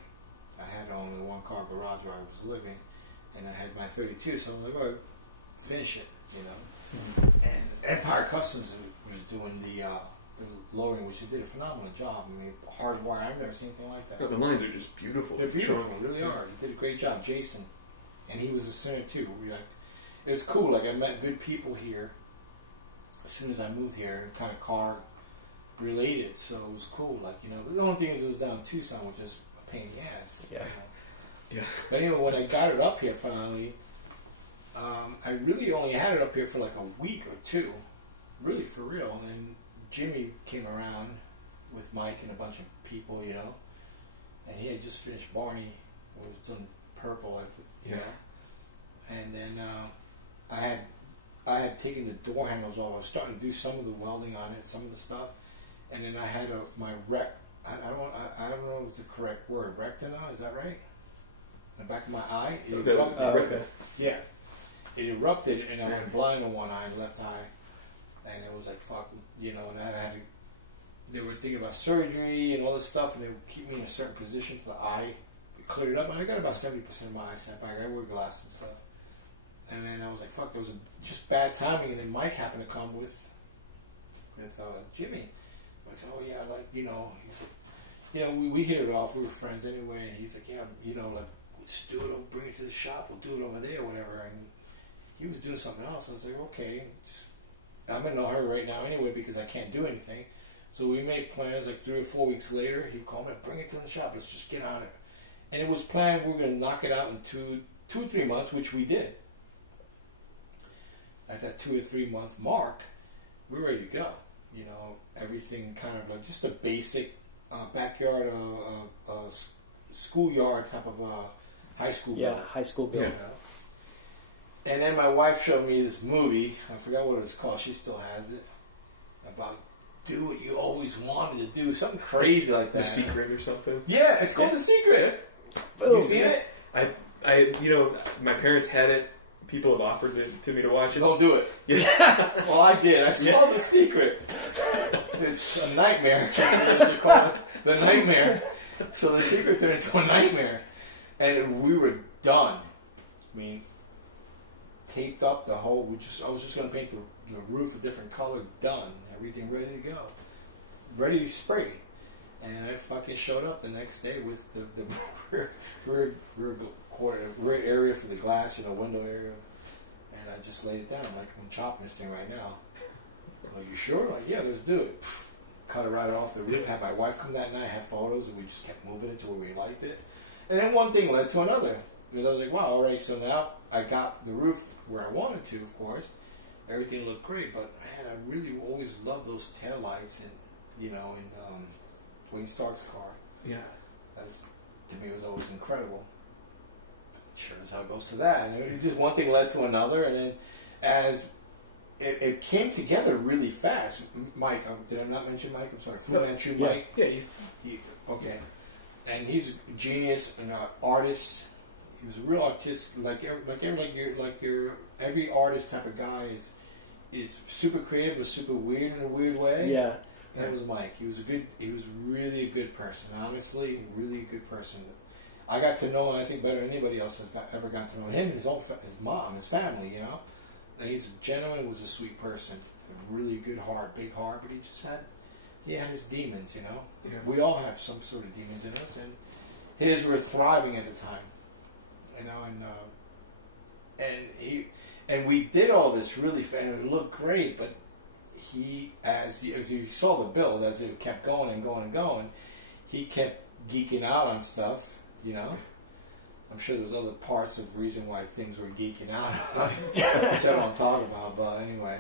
I had only one car garage where I was living, and I had my 32. So I'm like, oh, finish it, Mm-hmm. And Empire Customs was doing the lowering, which they did a phenomenal job. I mean, hardwire. I've never seen anything like that. Oh, the lines are just beautiful. They're beautiful, they really are. He did a great job, Jason, and he was a singer too. It's cool. Like I met good people here as soon as I moved here, kind of car related. So it was cool. Like the only thing is it was down in Tucson, which is a pain in the ass. Yeah. Yeah. But anyway, when I got it up here finally, I really only had it up here for like a week or two, really for real. And then Jimmy came around with Mike and a bunch of people, and he had just finished Barney, was done Purple, And then I had taken the door handles off. I was starting to do some of the welding on it, some of the stuff, and then I had my rec. I don't know if it's the correct word. Rectina, is that right? the back of my eye. It Okay. erupted. Oh, okay. Yeah. It erupted, and I went blind in one eye, left eye. And it was like, fuck, you know, and I had to, they were thinking about surgery and all this stuff, and they would keep me in a certain position so the eye cleared up. And I got about 70% of my eyesight back. I wear glasses and stuff. And then I was like, fuck, it was just bad timing. And then Mike happened to come with Jimmy. Like, oh yeah, like, you know, he's like, you know, we hit it off. We were friends anyway. And he's like, yeah, you know, like, let's do it. We'll bring it to the shop. We'll do it over there, whatever. And he was doing something else. I was like, okay, I'm in no hurry right now anyway because I can't do anything. So we made plans. Like 3 or 4 weeks later, he called me, bring it to the shop. Let's just get on it. And it was planned we were going to knock it out in 2 or 3 months, which we did. At that 2 or 3 month mark, we were ready to go. You know, everything kind of like just a basic backyard, schoolyard type of high school build. Yeah, high school build. You know? And then my wife showed me this movie. I forgot what it was called. She still has it. About do what you always wanted to do. Something crazy like that. The Secret or something. Yeah, it's called The Secret. Boom. You seen it? I, you know, my parents had it. People have offered it to me to watch it. Don't do it. Yeah. Well, I did. I saw The Secret. It's a nightmare. That's what you call it. The nightmare. So The Secret turned into a nightmare. And we were done. I mean, taped up the whole. I was just going to paint the roof a different color. Done. Everything ready to go. Ready to spray. And I fucking showed up the next day with the rear area for the glass, you know, window area. And I just laid it down. I'm like, I'm chopping this thing right now. I'm like, you sure? Like, yeah, let's do it. Cut it right off the roof. Had my wife come that night, had photos, and we just kept moving it to where we liked it. And then one thing led to another. Because I was like, wow, all right, so now I got the roof where I wanted to, of course. Everything looked great, but man, I really always loved those taillights and, you know, in Dwayne Stark's car. Yeah. That's, to me, it was always incredible. Sure as how it goes to that. And it just one thing led to another, and then as it came together really fast. Mike, did I not mention Mike? I'm sorry. Fu Manchu Mike. Yeah, okay. And he's a genius, an artist. He was a real artist, like your every artist type of guy is super creative, but super weird in a weird way. Yeah. That was Mike. He was really a good person. Honestly, really a good person. I got to know him, I think, better than anybody else has ever got to know him. His mom, his family, you know. And he's a gentleman. Was a sweet person. A really good heart, big heart, but he had his demons, you know. Yeah. We all have some sort of demons in us, and his were thriving at the time, you know. And we did all this really fast, and it looked great, but if you saw the build, as it kept going and going and going, he kept geeking out on stuff, you know. I'm sure there's other parts of reason why things were geeking out, which I don't talk about, but anyway.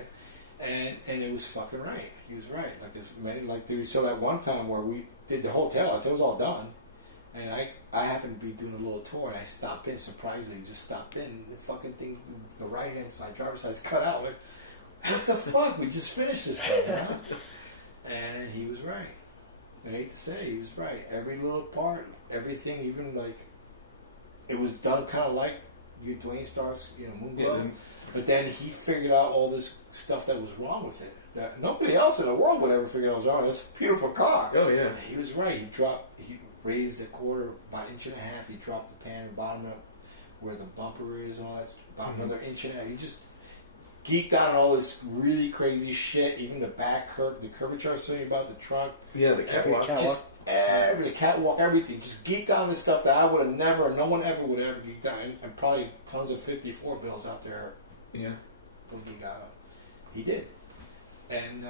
And it was fucking right. He was right. There was that one time where we did the whole taillights. It was all done. And I happened to be doing a little tour, and I stopped in, surprisingly, just stopped in. The fucking thing, the right-hand side, driver's side's cut out. Like, what the fuck? We just finished this thing, huh? And he was right. I hate to say, he was right. Every little part, everything, even like, it was done kind of like Dwayne Stark's, Moonglow. Yeah, but then he figured out all this stuff that was wrong with it. That nobody else in the world would ever figure out was wrong. It's a beautiful car. Oh, yeah. And he was right. He raised the quarter about 1.5 inches. He dropped the pan bottom up where the bumper is and all that. About another 1.5 inches. He just geeked out on all this really crazy shit. Even the back curve, the curvature I was telling you about, the trunk. Yeah, the catwalk. The catwalk, everything. Just geeked out on this stuff that I would have never, no one ever would have ever geeked out. And probably tons of 54 bills out there. Yeah. Would geek out. He did. And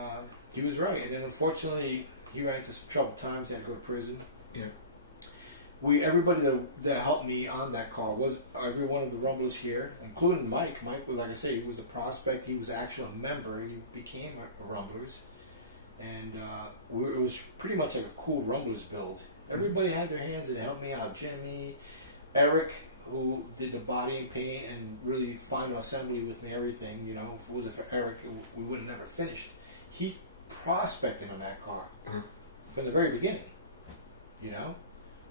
he was right. And then unfortunately, he ran into some troubled times. He had to go to prison. Yeah. Everybody that helped me on that car was every one of the Rumblers here, including Mike. Mike, like I say, he was a prospect. He was actually a member. He became a Rumblers. And it was pretty much like a cool Rumblers build. Everybody had their hands and helped me out. Jimmy, Eric, who did the body and paint and really final assembly with me, everything. You know, if it wasn't for Eric, we would have never finished. He prospected on that car from the very beginning. You know,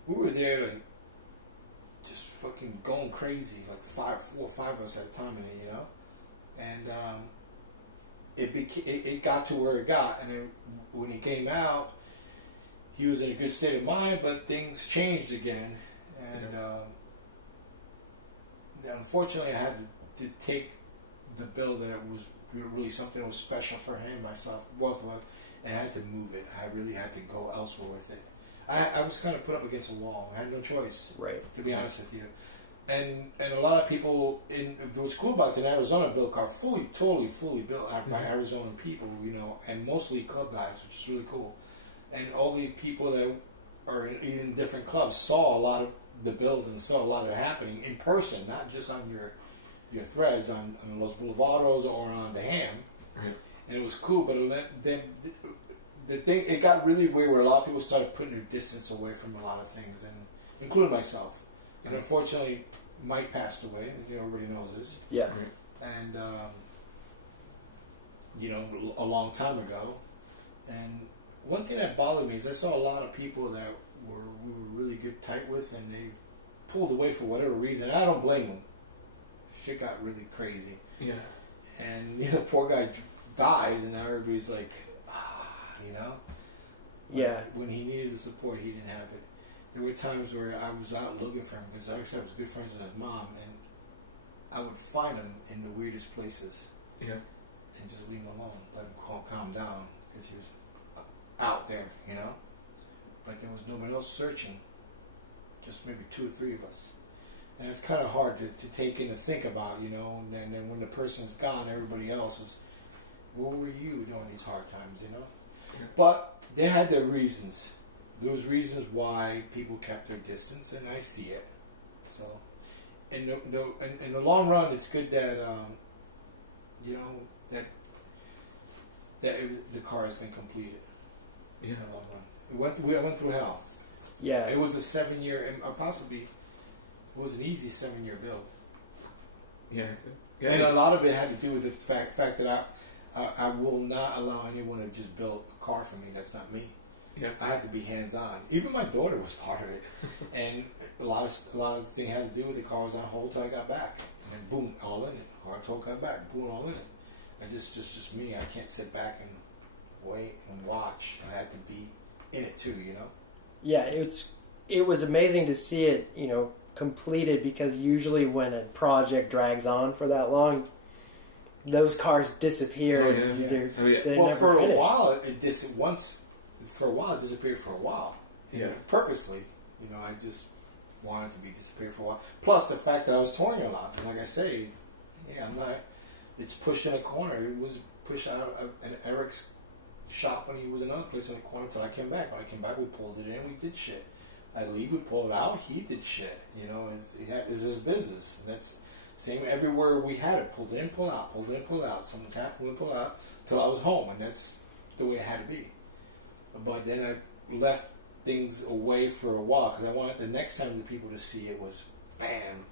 we were there and just fucking going crazy, like 4 or 5 of us at a time in it, you know. And it got to where it got, and when he came out, he was in a good state of mind, but things changed again, and unfortunately, I had to take the bill that it was really something that was special for him, myself, both of us, and I had to move it. I really had to go elsewhere with it. I was kind of put up against a wall. I had no choice, right? To be honest with you. And a lot of people, what's cool about it, in Arizona, built car totally fully built by Arizona people, you know, and mostly club guys, which is really cool. And all the people that are in different clubs saw a lot of the build and saw a lot of it happening in person, not just on your threads on Los Boulevardos or on the Ham. Right. And it was cool, but then the thing, it got really weird where a lot of people started putting their distance away from a lot of things, and including myself. And unfortunately, Mike passed away, as everybody knows this. Yeah. Right. And, you know, a long time ago. And one thing that bothered me is I saw a lot of people that we were really good tight with, and they pulled away for whatever reason. I don't blame them. Shit got really crazy. Yeah. And, you know, poor guy dies, and now everybody's like, you know? Yeah. When he needed the support, he didn't have it. There were times where I was out looking for him, because like I said, I was good friends with his mom, and I would find him in the weirdest places. Yeah. And just leave him alone, let him calm down, because he was out there, you know? But there was nobody else searching, just maybe 2 or 3 of us. And it's kind of hard to take in and think about, you know, and then when the person's gone, everybody else is, where were you during these hard times, you know? Yeah. But they had their reasons. There was reasons why people kept their distance, and I see it. So, in the long run, it's good that, you know, the car has been completed. Yeah. In the long run. I went through hell. Yeah. It was a 7-year, and possibly it was an easy 7-year build. Yeah. And a lot of it had to do with the fact that I will not allow anyone to just build a car for me. That's not me. Yeah. I have to be hands-on. Even my daughter was part of it. And a lot of the thing had to do with the car was on hold till I got back. And boom, all in it. Hard till I got back, boom, all in it. And just me. I can't sit back and wait and watch. I had to be in it too, you know? Yeah, it was amazing to see it, you know, completed, because usually when a project drags on for that long, those cars disappear. Oh, yeah. And Yeah. they're Well, never for finished. a while, it disappeared for a while. Yeah. Purposely. You know, I just wanted to be disappeared for a while. Plus the fact that I was touring a lot. And like I say, yeah, I'm not, it's pushed in a corner. It was pushed out of Eric's shop when he was in another place in the corner until I came back. When I came back, we pulled it in, we did shit. I leave, we pull it out, he did shit. You know, it's his business. And that's same everywhere we had it. Pulled in, pull out, pulled in, pull out. Something's happened, pull out, till I was home. And that's the way it had to be. But then I left things away for a while, because I wanted the next time the people to see it was, bam,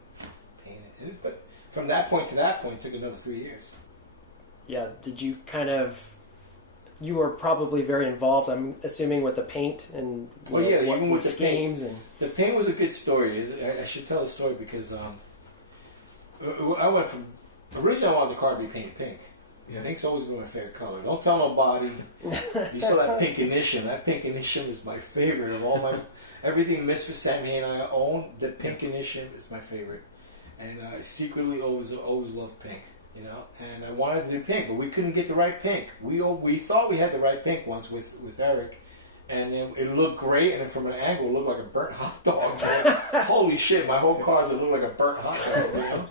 painted. But from that point to that point, it took another 3 years. Yeah, did you you were probably very involved, I'm assuming, with the paint and even with the schemes. Paint. The paint was a good story. I should tell the story because I went from, originally I wanted the car to be painted pink. Yeah. Pink's always been my favorite color. Don't tell nobody. You saw that pink Ignition. That pink Ignition is my favorite of all my, everything Misfit Sammy and I own, the pink Ignition is my favorite. And I secretly always loved pink. You know, and I wanted to do pink, but we couldn't get the right pink. We thought we had the right pink once with Eric, and it looked great, and then from an angle, it looked like a burnt hot dog. Holy shit, my whole car looked like a burnt hot dog, you know?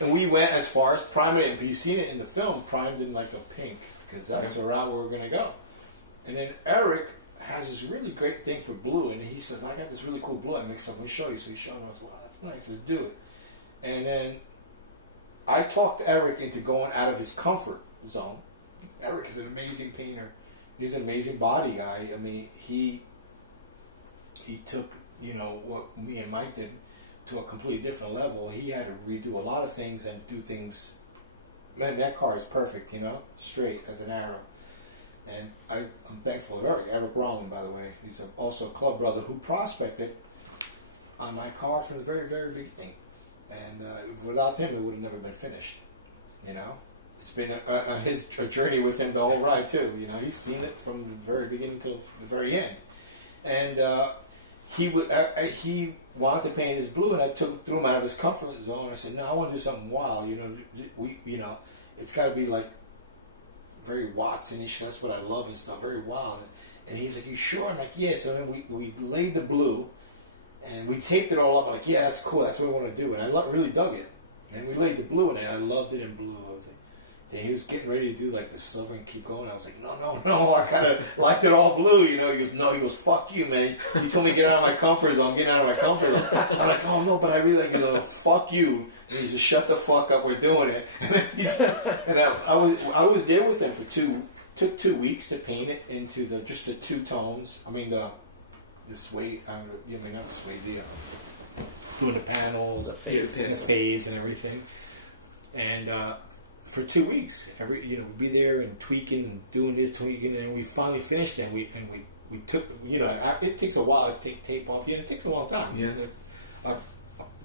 And we went as far as priming it, and you've seen it in the film, primed in like a pink, because that's the route where we're going to go. And then Eric has this really great thing for blue, and he says, I got this really cool blue I mixed up, let me show you. So he showed me, I was like, wow, that's nice, let's do it. And then I talked Eric into going out of his comfort zone. Eric is an amazing painter. He's an amazing body guy. I mean, he took, you know, what me and Mike did to a completely different level. He had to redo a lot of things and do things. Man, that car is perfect, you know, straight as an arrow. And I'm thankful to Eric. Eric Rowland, by the way. He's also a club brother who prospected on my car from the very, very beginning. And without him, it would have never been finished. You know? It's been a journey with him the whole ride, too. You know, he's seen it from the very beginning till the very end. And he wanted to paint his blue, and I threw him out of his comfort zone. I said, no, I want to do something wild. You know, it's got to be like very Watson-ish. That's what I love and stuff, very wild. And he's like, you sure? I'm like, yeah. So then we laid the blue, and we taped it all up. I'm like, yeah, that's cool. That's what I want to do. And I really dug it. And we laid the blue in it. I loved it in blue. I was like, then he was getting ready to do like the silver and keep going. I was like, no. I kind of liked it all blue, you know. He goes, no. He goes, fuck you, man. You told me to get out of my comfort zone. I'm getting out of my comfort zone. I'm like, oh no, but I really like, fuck you. And he just shut the fuck up. We're doing it. And I was there with him for took 2 weeks to paint it into just the two tones. I mean the suede. Not the suede. Doing the panels, the fades and everything, and. For 2 weeks, we'd be there and tweaking and doing this, tweaking, and we finally finished it. And we took, it takes a while to take tape off. Yeah, it takes a long time.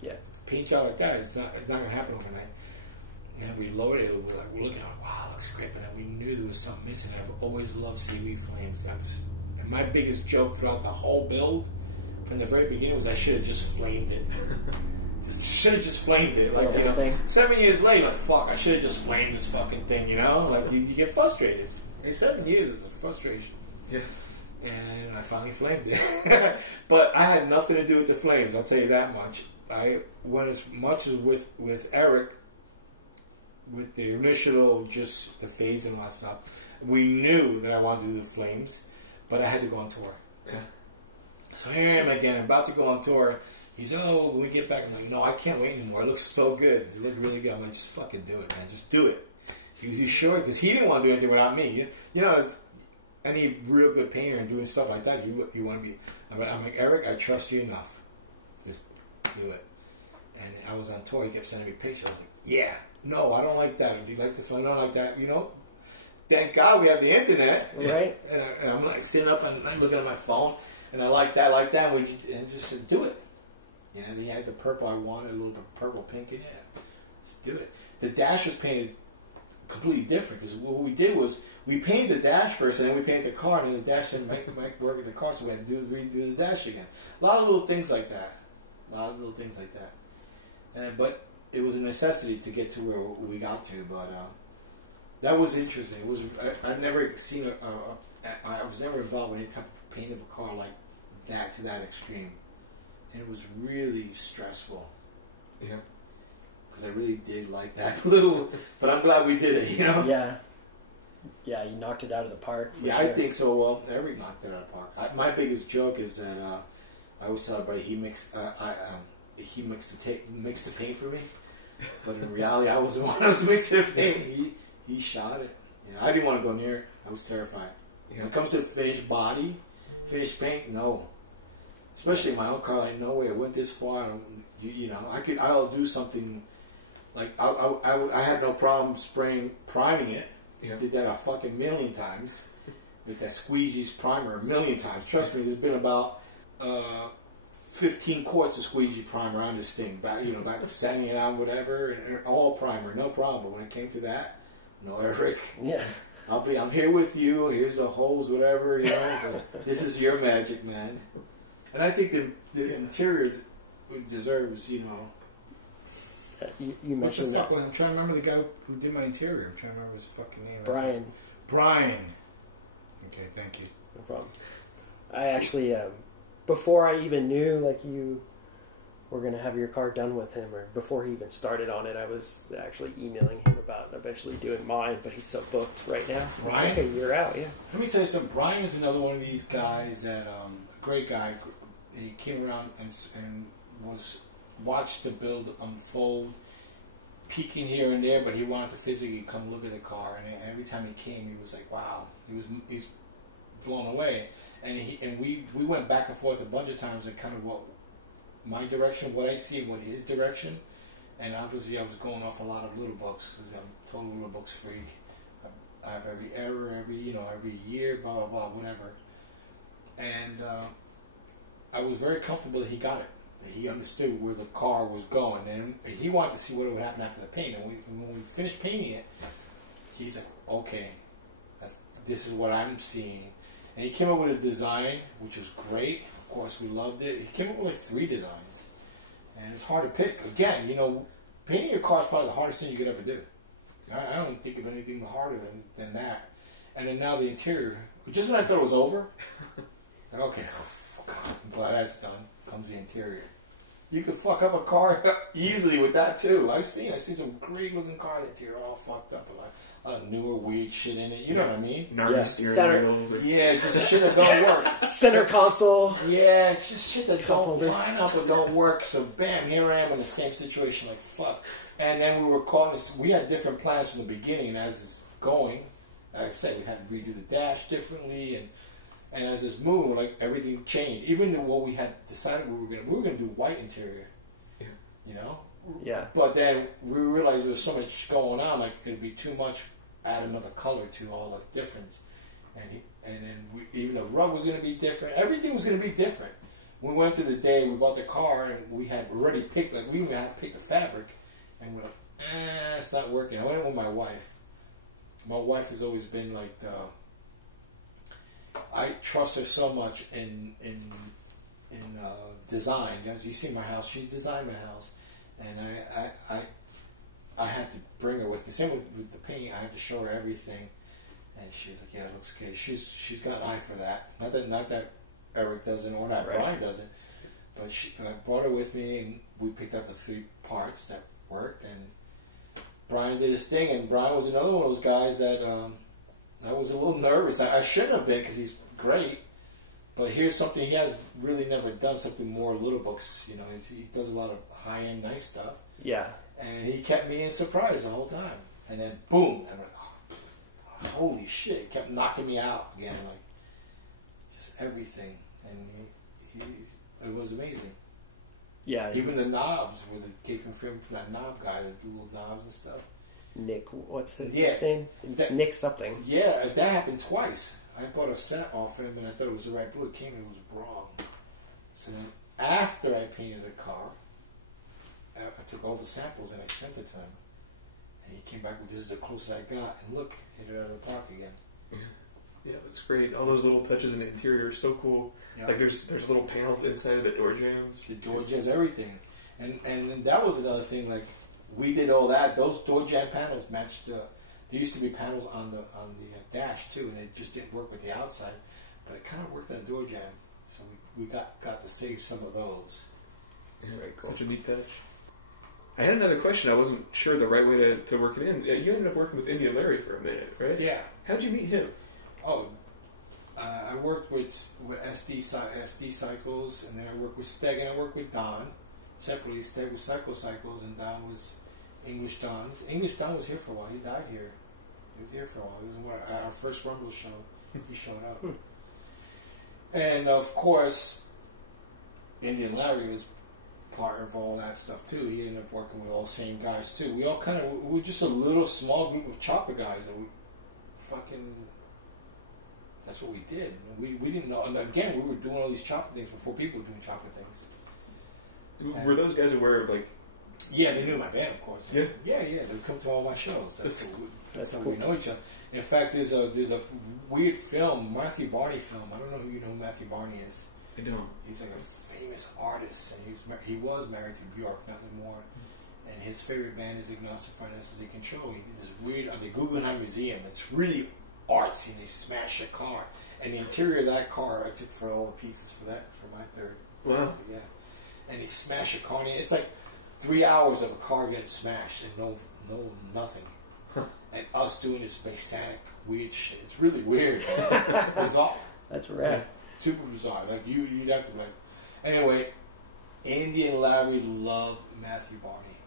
Yeah. Paint job like that, it's not going to happen overnight. And we loaded it. We're looking at it. Wow, it looks great. But then we knew there was something missing. I've always loved seaweed flames. And my biggest joke throughout the whole build, from the very beginning, was I should have just flamed it. Should have just flamed it. Like, 7 years later, fuck, I should have just flamed this fucking thing, you know? Like, you get frustrated. And 7 years is a frustration. Yeah. And I finally flamed it. But I had nothing to do with the flames, I'll tell you that much. I went as much as with Eric, with the initial, just the fades and all that stuff. We knew that I wanted to do the flames, but I had to go on tour. Yeah. So here I am again, about to go on tour. He said, oh, when we get back, I'm like, no, I can't wait anymore. It looks so good. It looked really good. I'm like, just fucking do it, man. Just do it. He was, you sure? Because he didn't want to do anything without me. You know, any real good painter and doing stuff like that, you want to be... I'm like, Eric, I trust you enough. Just do it. And I was on tour. He kept sending me pictures. I was like, yeah. No, I don't like that. Do you like this one? I don't like that. You know? Thank God we have the internet. Right. And I'm like sitting up and I'm looking at my phone. And I like that. And just said, do it. You know, they had the purple I wanted, a little bit of purple pink in it. Let's do it. The dash was painted completely different because what we did was we painted the dash first and then we painted the car and then the dash didn't make work with the car, so we had to redo the dash again. A lot of little things like that. But it was a necessity to get to where we got to. But that was interesting. It was I've never seen I was never involved with any type of paint of a car like that to that extreme. And it was really stressful. Yeah. Because I really did like that blue. But I'm glad we did it, you know? Yeah. Yeah, you knocked it out of the park. Yeah, sure. I think so. Well, Eric knocked it out of the park. My biggest joke is that I always tell everybody he mixed the paint for me. But in reality, I was the one who was mixing the paint. He shot it. You know, I didn't want to go near it. I was terrified. Yeah. When it comes to finished body, finished paint, no. Especially in my own car, like, no way, I went this far. I'll do something, like, I had no problem priming it. Yeah. Did that a fucking million times. With that squeegee's primer a million times. Trust me, there's been about 15 quarts of squeegee primer on this thing. Back sanding it out, whatever, and all primer, no problem. But when it came to that, no, Eric. Yeah. I'm here with you, here's the holes, whatever, you know. But this is your magic, man. And I think the interior deserves, you know. You mentioned that. I'm trying to remember the guy who did my interior. I'm trying to remember his fucking name. Brian. Okay, thank you. No problem. I actually, before I even knew, like, you were going to have your car done with him, or before he even started on it, I was actually emailing him about eventually doing mine, but he's so booked right now. Brian? It's like a year out, yeah. Let me tell you something. Brian is another one of these guys that, a great guy. He came around and watched the build unfold, peeking here and there, but he wanted to physically come look at the car. And every time he came, he was like, "Wow!" He's blown away. And we went back and forth a bunch of times at kind of what my direction, what I see, what his direction. And obviously, I was going off a lot of little books. I'm a total little books freak. I have every error, every year, blah blah blah, whatever. And I was very comfortable that he got it. He understood where the car was going, and he wanted to see what would happen after the paint. And when we finished painting it, he's like, okay, this is what I'm seeing. And he came up with a design, which was great. Of course, we loved it. He came up with like 3 designs. And it's hard to pick. Again, painting your car is probably the hardest thing you could ever do. I don't think of anything harder than that. And then now the interior. Just when I thought it was over, okay, God, I'm glad that's done. Comes the interior. You could fuck up a car easily with that too. I've seen some great looking cars that are all fucked up. A lot of newer weird shit in it. You know what I mean? Steering wheels. Yeah, just shit that don't work. Center console. Yeah, it's just shit that don't line up or don't work. So bam, here I am in the same situation. Like fuck. And then we were calling this. We had different plans from the beginning. As it's going, like I said, we had to redo the dash differently, and as it's moving, like everything changed. Even what we had decided we were gonna do white interior. Yeah. Yeah. But then we realized there was so much going on, like it'd be too much. Add another color to all the difference, and then even the rug was going to be different. Everything was going to be different. We went to the day we bought the car, and we had already picked. Like we even had to pick the fabric, and we're like, it's not working. I went with my wife. My wife has always been like I trust her so much in design. As you see my house, she designed my house, and I had to bring her with me. Same with the paint. I had to show her everything, and she's like, "Yeah, it looks good." She's got an eye for that. Not that Eric doesn't or that Brian doesn't, but I brought her with me, and we picked up the 3 parts that worked. And Brian did his thing, and Brian was another one of those guys that I was a little nervous. I shouldn't have been because he's great, but here's something he has really never done. Something more little books. He does a lot of high end nice stuff. Yeah. And he kept me in surprise the whole time. And then, boom, I'm like, holy shit. He kept knocking me out again, like, just everything. And it was amazing. Yeah. Even the knobs, where the came from that knob guy, the little knobs and stuff. Nick, what's his name? It's Nick something. Yeah, that happened twice. I bought a set off him, and I thought it was the right blue. It came, it was wrong. So then, after I painted the car, I took all the samples and I sent it to him, and he came back with, "This is the closest I got," and look, hit it out of the park again. Yeah, that's great. All those little touches in the interior are so cool. Yeah. Like there's little panels inside of the door jambs. The door jambs, everything, and that was another thing. Like we did all that. Those door jam panels matched. There used to be panels on the dash too, and it just didn't work with the outside, but it kind of worked on the door jam. So we got to save some of those. Yeah, very cool. Such a neat touch. I had another question. I wasn't sure the right way to work it in. You ended up working with India Larry for a minute, right? Yeah. How'd you meet him? Oh, I worked with SD Cycles, and then I worked with Steg, and I worked with Don separately. Steg was Cycles, and Don was English Don's. English Don was here for a while. He died here. He was here for a while. He was at our first Rumble show. He showed up. And, of course, Indian Larry was part of all that stuff too. He ended up working with all the same guys too. We all we were just a little small group of chopper guys, and we fucking, that's what we did. We didn't know, and again, we were doing all these chopper things before people were doing chopper things. Were those guys aware of like? Yeah, they knew my band, of course. Yeah. They come to all my shows. That's how cool. we know each other. In fact, there's a weird film, Matthew Barney film. I don't know who you know who Matthew Barney is. I don't. He's like a famous artist, and he was married to Bjork, not anymore. And his favorite band is Agnostic Front as he control. He did this weird the Guggenheim Museum. It's really artsy, and they smash a car. And the interior of that car, I took for all the pieces for my third. Wow. Yeah. And they smash a car. And it's like 3 hours of a car getting smashed and nothing. Huh. And us doing this Masonic weird shit. It's really weird. Bizarre. That's rad. Super bizarre. Like you'd have to like. Anyway, Andy and Larry loved Matthew Barney.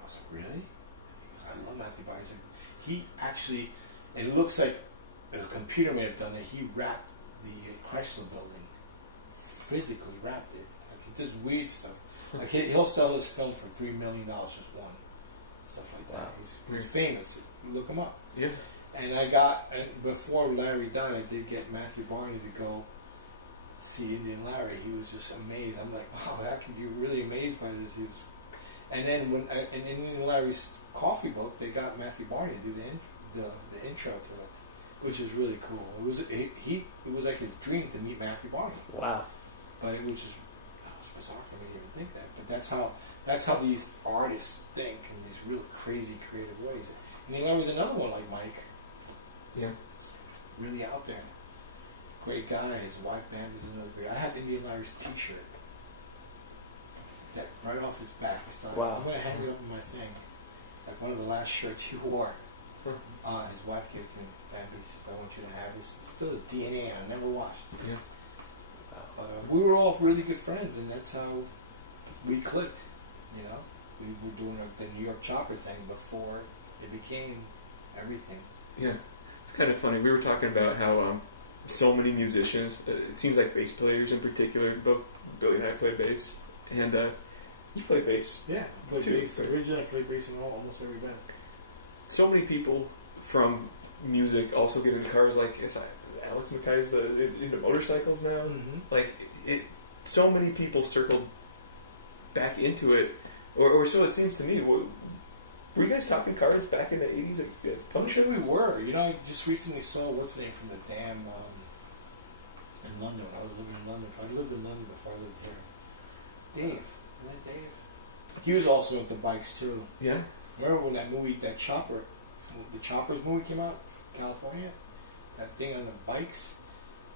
I was like, really? He goes, I love Matthew Barney. He actually, and it looks like a computer may have done it. He wrapped the Chrysler building. Physically wrapped it. Like he does weird stuff. Like he'll sell this film for $3 million just one. Stuff like that. He's famous. Look him up. Yeah. And before Larry died, I did get Matthew Barney to go see Indian Larry, he was just amazed. I'm like, wow, how can you really amazed by this? He was, and then when in Indian Larry's coffee book, they got Matthew Barney to do the intro to it, which is really cool. It was like his dream to meet Matthew Barney. Wow. But it was just bizarre for me to even think that. But that's how these artists think in these real crazy creative ways. And Larry was another one like Mike. Yeah. Really out there. Great guy. His wife band was another great. I have Indian Larry's T-shirt. That right off his back. Wow. I'm gonna hang it up on my thing. Like one of the last shirts he wore. His wife gave it to me. Bambi says, "I want you to have this." It's still his DNA. I never washed. Yeah. We were all really good friends, and that's how we clicked. You know, we were doing the New York Chopper thing before it became everything. Yeah, it's kind of funny. We were talking about how so many musicians, it seems like bass players in particular, both Billy and I play bass, and you play bass. Yeah, I played too, bass. right? Originally, I played bass in almost every band. So many people from music also get into cars. Like, is Alex Mackay's into motorcycles now? Mm-hmm. Like, so many people circled back into it, or so it seems to me. Were you guys talking cars back in the 80s? I'm sure we were. You know, I just recently saw what's the name from the Dam in London. I was living in London. I lived in London before I lived here. Dave. Isn't that Dave? He was also into bikes, too. Yeah? Remember when that movie, the Choppers movie came out from California? That thing on the bikes?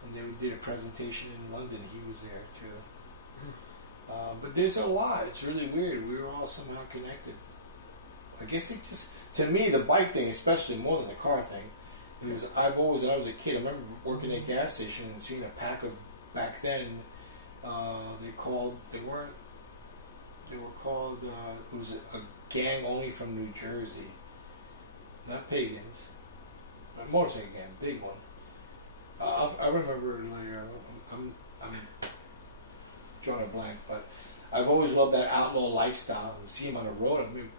And they did a presentation in London. He was there, too. But there's a lot. It's really weird. We were all somehow connected. I guess it just, to me, the bike thing, especially more than the car thing, because I've always, when I was a kid, I remember working at a gas station and seeing a pack of, back then, it was a gang only from New Jersey. Not pagans. A motorcycle gang, big one. I remember later, I'm drawing a blank, but I've always loved that outlaw lifestyle. And see him on the road, I'm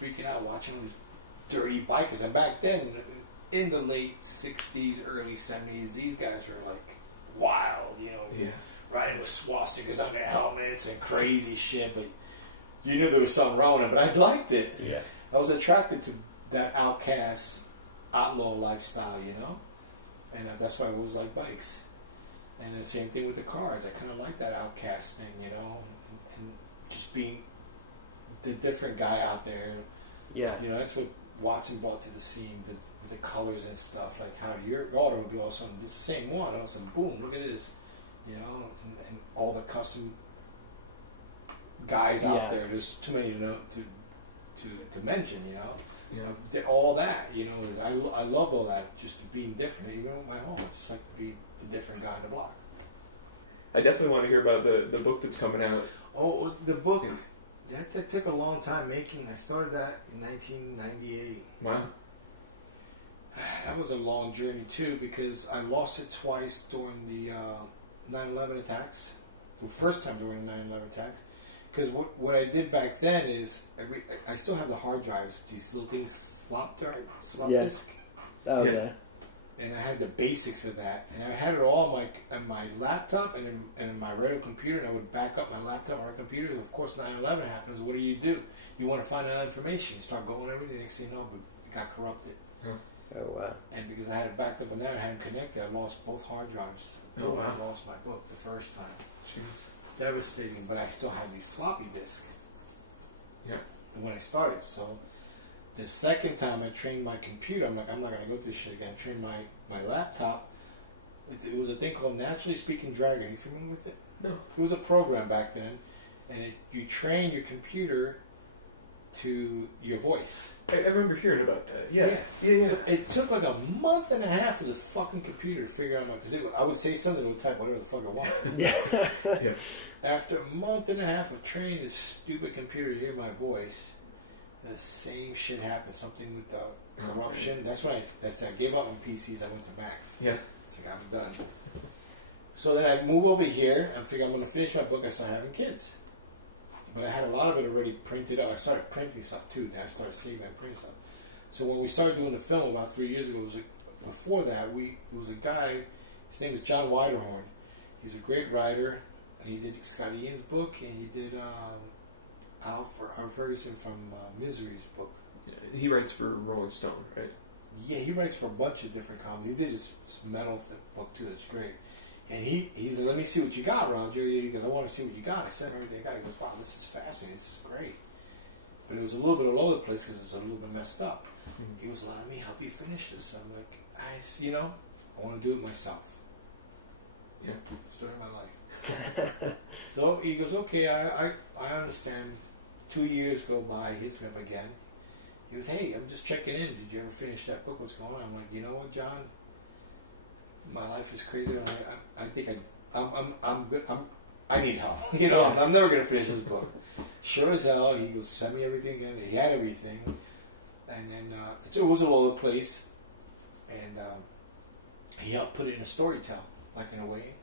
freaking out watching all these dirty bikers. And back then, in the late 60s, early 70s, these guys were like wild, you know, riding with swastikas on their helmets and crazy shit. But you knew there was something wrong with it, but I liked it. Yeah. I was attracted to that outcast, outlaw lifestyle, you know? And that's why I always like bikes. And the same thing with the cars. I kind of like that outcast thing, you know? And just being the different guy out there. Yeah. You know, that's what Watson brought to the scene, the colors and stuff. Like how your automobile, all of a sudden, it's the same one. All of a sudden, boom, look at this. You know? And all the custom guys out there. There's too many to know to mention, you know? Yeah. All that, you know, I love all that, just being different. Even with my home, I just like to be the different guy on the block. I definitely want to hear about the book that's coming out. Oh, the book. That took a long time making. I started that in 1998. Wow. That was a long journey, too, because I lost it twice during the 9/11 attacks. The first time during the 9/11 attacks. Because what I did back then is, I still have the hard drives, these little things, slop disk. Oh, okay. Yeah. And I had the basics of that. And I had it all on my laptop and in my regular computer, and I would back up my laptop or computer. And of course, 9/11 happens. What do? You want to find out information. You start going everything. Next thing you know, it got corrupted. Oh, wow. And because I had it backed up on that, I had them connected, I lost both hard drives. Oh, wow. I lost my book the first time. Jeez. Devastating, but I still had these sloppy disks. Yeah. When I started, so the second time I trained my computer, I'm like, I'm not going to go through this shit again. I trained my laptop. It was a thing called Naturally Speaking Dragon. Are you familiar with it? No. It was a program back then, and you train your computer to your voice. I remember hearing about that. Yeah. So it took like a month and a half for the fucking computer to figure out because I would say something, it would type whatever the fuck I wanted. Yeah. After a month and a half of training this stupid computer to hear my voice, the same shit happened. Something with the corruption. That's when I gave up on PCs. I went to Macs. Yeah. It's like, I'm done. So then I move over here and figure I'm going to finish my book. I start having kids. But I had a lot of it already printed out. I started printing stuff too. Then I started saving and printing stuff. So when we started doing the film about 3 years ago, before that, there was a guy, his name was John Widerhorn. He's a great writer. He did Scott Ian's book, and he did Al Ferguson from Misery's book. Yeah, he writes for Rolling Stone, right? Yeah, he writes for a bunch of different comedies. He did his metal book too. That's great. And he said, "Let me see what you got, Roger." He goes, "I want to see what you got." I sent him everything I got. He goes, "Wow, this is fascinating. This is great." But it was a little bit all over the place because it was a little bit messed up. Mm-hmm. He was like, "Let me help you finish this." I'm like, I want to do it myself. Yeah, story of my life. So he goes, "Okay, I understand." 2 years go by, he hits me up again. He goes, "Hey, I'm just checking in. Did you ever finish that book? What's going on?" I'm like, "You know what, John? My life is crazy. I think I'm good. I need help. I'm never going to finish this book." Sure as hell, he goes, "Send me everything again." He had everything. And then it was all over the place. And he helped put it in a storytell, like in a way.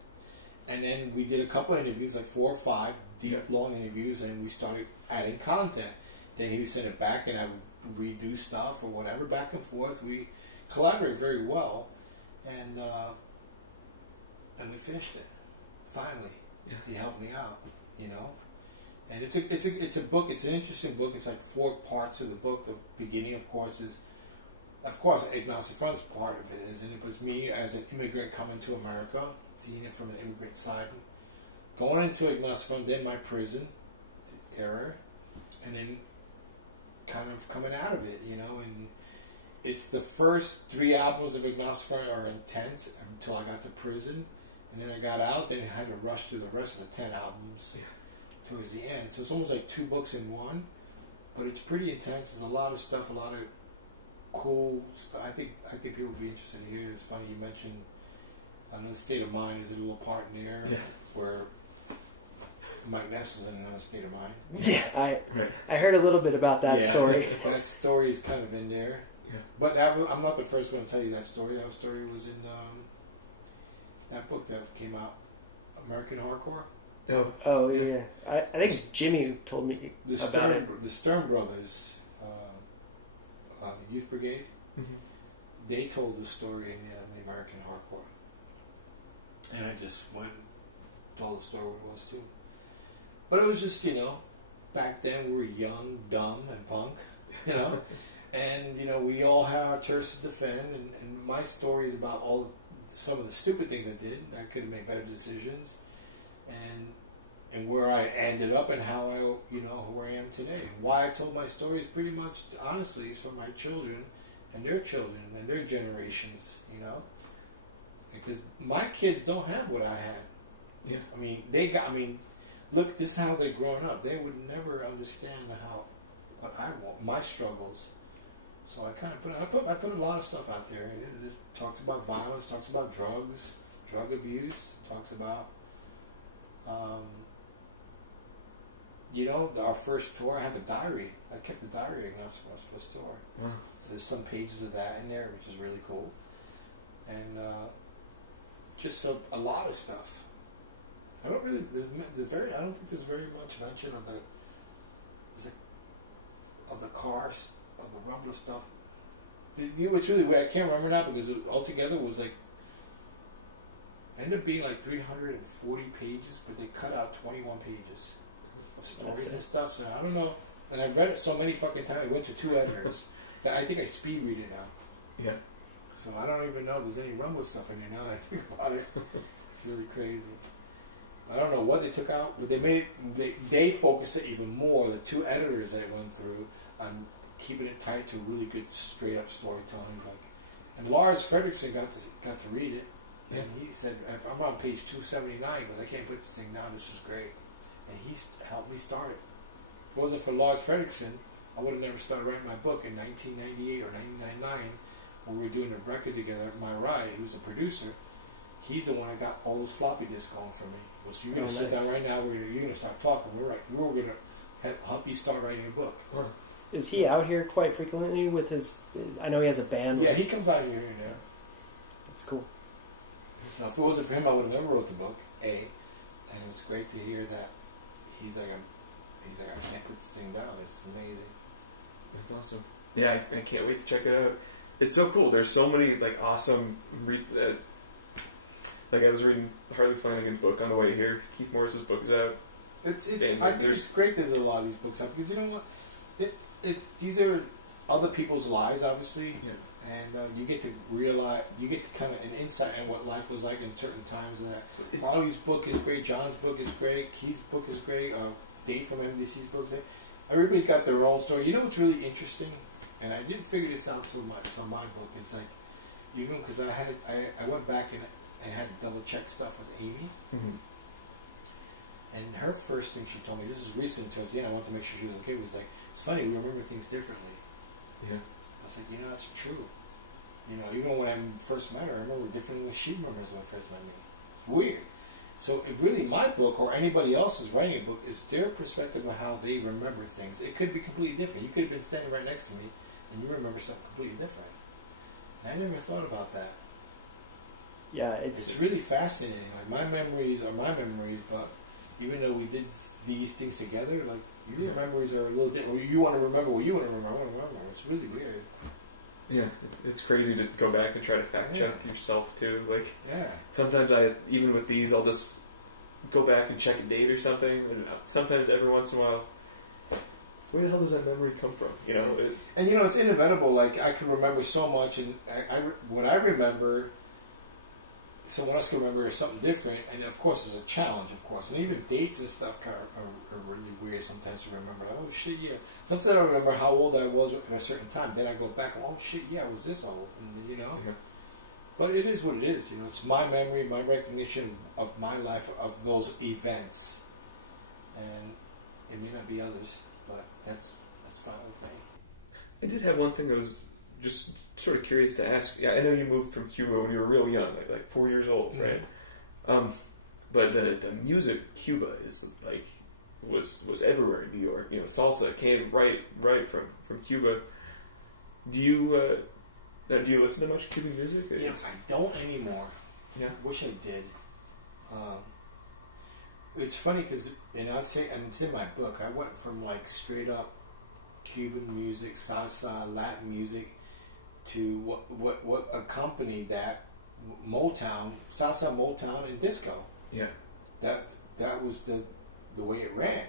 And then we did a couple of interviews, like 4 or 5 deep, long interviews, and we started adding content. Then he would send it back, and I would redo stuff or whatever, back and forth. We collaborated very well, and we finished it. Finally, he helped me out, And it's a book. It's an interesting book. It's like 4 parts of the book. The beginning, of course, Agnostic Front's part of it is, and it was me as an immigrant coming to America, seeing it from an immigrant side, going into Agnostic Front, then my prison era, and then kind of coming out of it, and it's the first 3 albums of Agnostic Front are intense until I got to prison, and then I got out, then I had to rush through the rest of the 10 albums towards the end. So it's almost like 2 books in one, but it's pretty intense. There's a lot of stuff, a lot of cool stuff. I think people would be interested to hear. It's funny you mentioned Another State of Mind is a little part in there where Mike Ness was in Another State of Mind. Yeah, I heard a little bit about that story. That story is kind of in there. Yeah. But I'm not the first one to tell you that story. That story was in that book that came out, American Hardcore. Oh yeah. I think Jimmy told me about it. The Stern Brothers, Youth Brigade, they told the story in the American Hardcore. And I just went and told the story what it was too. But it was just, back then we were young, dumb, and punk, and, we all had our turfs to defend, and my story is about some of the stupid things I did. I could have made better decisions, and where I ended up and how where I am today. And why I told my story is pretty much, honestly, is for my children and their children and their generations, Because my kids don't have what I had. Yeah. Look, this is how they're growing up. They would never understand what I want, my struggles. So I kind of put a lot of stuff out there. It talks about violence, talks about drugs, drug abuse, talks about, our first tour. I have a diary. I kept a diary of Agnostic Front's first tour. Wow. So there's some pages of that in there, which is really cool. And just a lot of stuff. I don't think there's very much mention of the cars, of the Rumbler stuff. It's really weird. I can't remember now because altogether was ended up being like 340 pages, but they cut out 21 pages of stories and stuff. So I don't know. And I've read it so many fucking times. I went to 2 editors that I think I speed read it now. Yeah. So I don't even know if there's any Rumbler stuff in there now that I think about it. It's really crazy. I don't know what they took out, but they focused it even more. The 2 editors that I went through on keeping it tight to really good straight up storytelling. And Lars Fredrickson got to read it, and he said, "I'm on page 279 because I can't put this thing down. This is great." And he helped me start it. If it wasn't for Lars Fredrickson, I would have never started writing my book in 1998 or 1999 when we were doing a record together at Miret. He was a producer. He's the one that got all those floppy disks going for me. Was you're going to sit down right now, you're going to start talking. We're going to help you start writing a book. Right. Is he out here quite frequently with his I know he has a band. Yeah, he comes out here and there. That's cool. So if it wasn't for him, I would have never wrote the book, and it was great to hear that he's like, I can't put this thing down. It's amazing. That's awesome. Yeah, I can't wait to check it out. It's so cool. There's so many awesome Like I was reading Harley Flanagan's book on the way here. Keith Morris's book is out. I think it's great there's a lot of these books out because you know what? These are other people's lives, obviously, and you get to realize, you get to kind of an insight on what life was like in certain times. And that Harley's book is great, John's book is great, Keith's book is great, Dave from MDC's book is great. Everybody's got their own story. You know what's really interesting, and I didn't figure this out so much on my book. It's like even because I went back and I had to double check stuff with Amy. Mm-hmm. And her first thing she told me, this is recent towards the end, I wanted to make sure she was okay, was like, it's funny, we remember things differently. Yeah. I was like, that's true. Even when I first met her, I remember differently than she remembers when I first met me. It's weird. So if really my book, or anybody else is writing a book, is their perspective on how they remember things. It could be completely different. You could have been standing right next to me, and you remember something completely different. And I never thought about that. Yeah, it's really fascinating. Like, my memories are my memories, but even though we did these things together, like, your memories are a little different. Or you want to remember what you want to remember. I want to remember. It's really weird. Yeah, it's crazy to go back and try to fact check yourself too. Like, yeah, sometimes even with these, I'll just go back and check a date or something. And sometimes every once in a while, where the hell does that memory come from? And it's inevitable. Like, I can remember so much, and what I remember, someone else can remember something different, and of course it's a challenge, of course. And even dates and stuff are really weird sometimes to remember. Oh shit, yeah. Sometimes I don't remember how old I was at a certain time. Then I go back, oh shit, yeah, I was this old, and But it is what it is, It's my memory, my recognition of my life, of those events, and it may not be others, but that's fine with me. I did have one thing that was just sort of curious to ask. Yeah, I know you moved from Cuba when you were real young, like 4 years old, right? But the music Cuba is like was everywhere in New York. Salsa came right from Cuba. Do you listen to much Cuban music? Yeah, I don't anymore. Yeah, wish I did. It's funny because, and it's in my book. I went from like straight up Cuban music, salsa, Latin music, to what accompanied that, Motown, salsa, Motown, and disco. Yeah, that was the way it ran.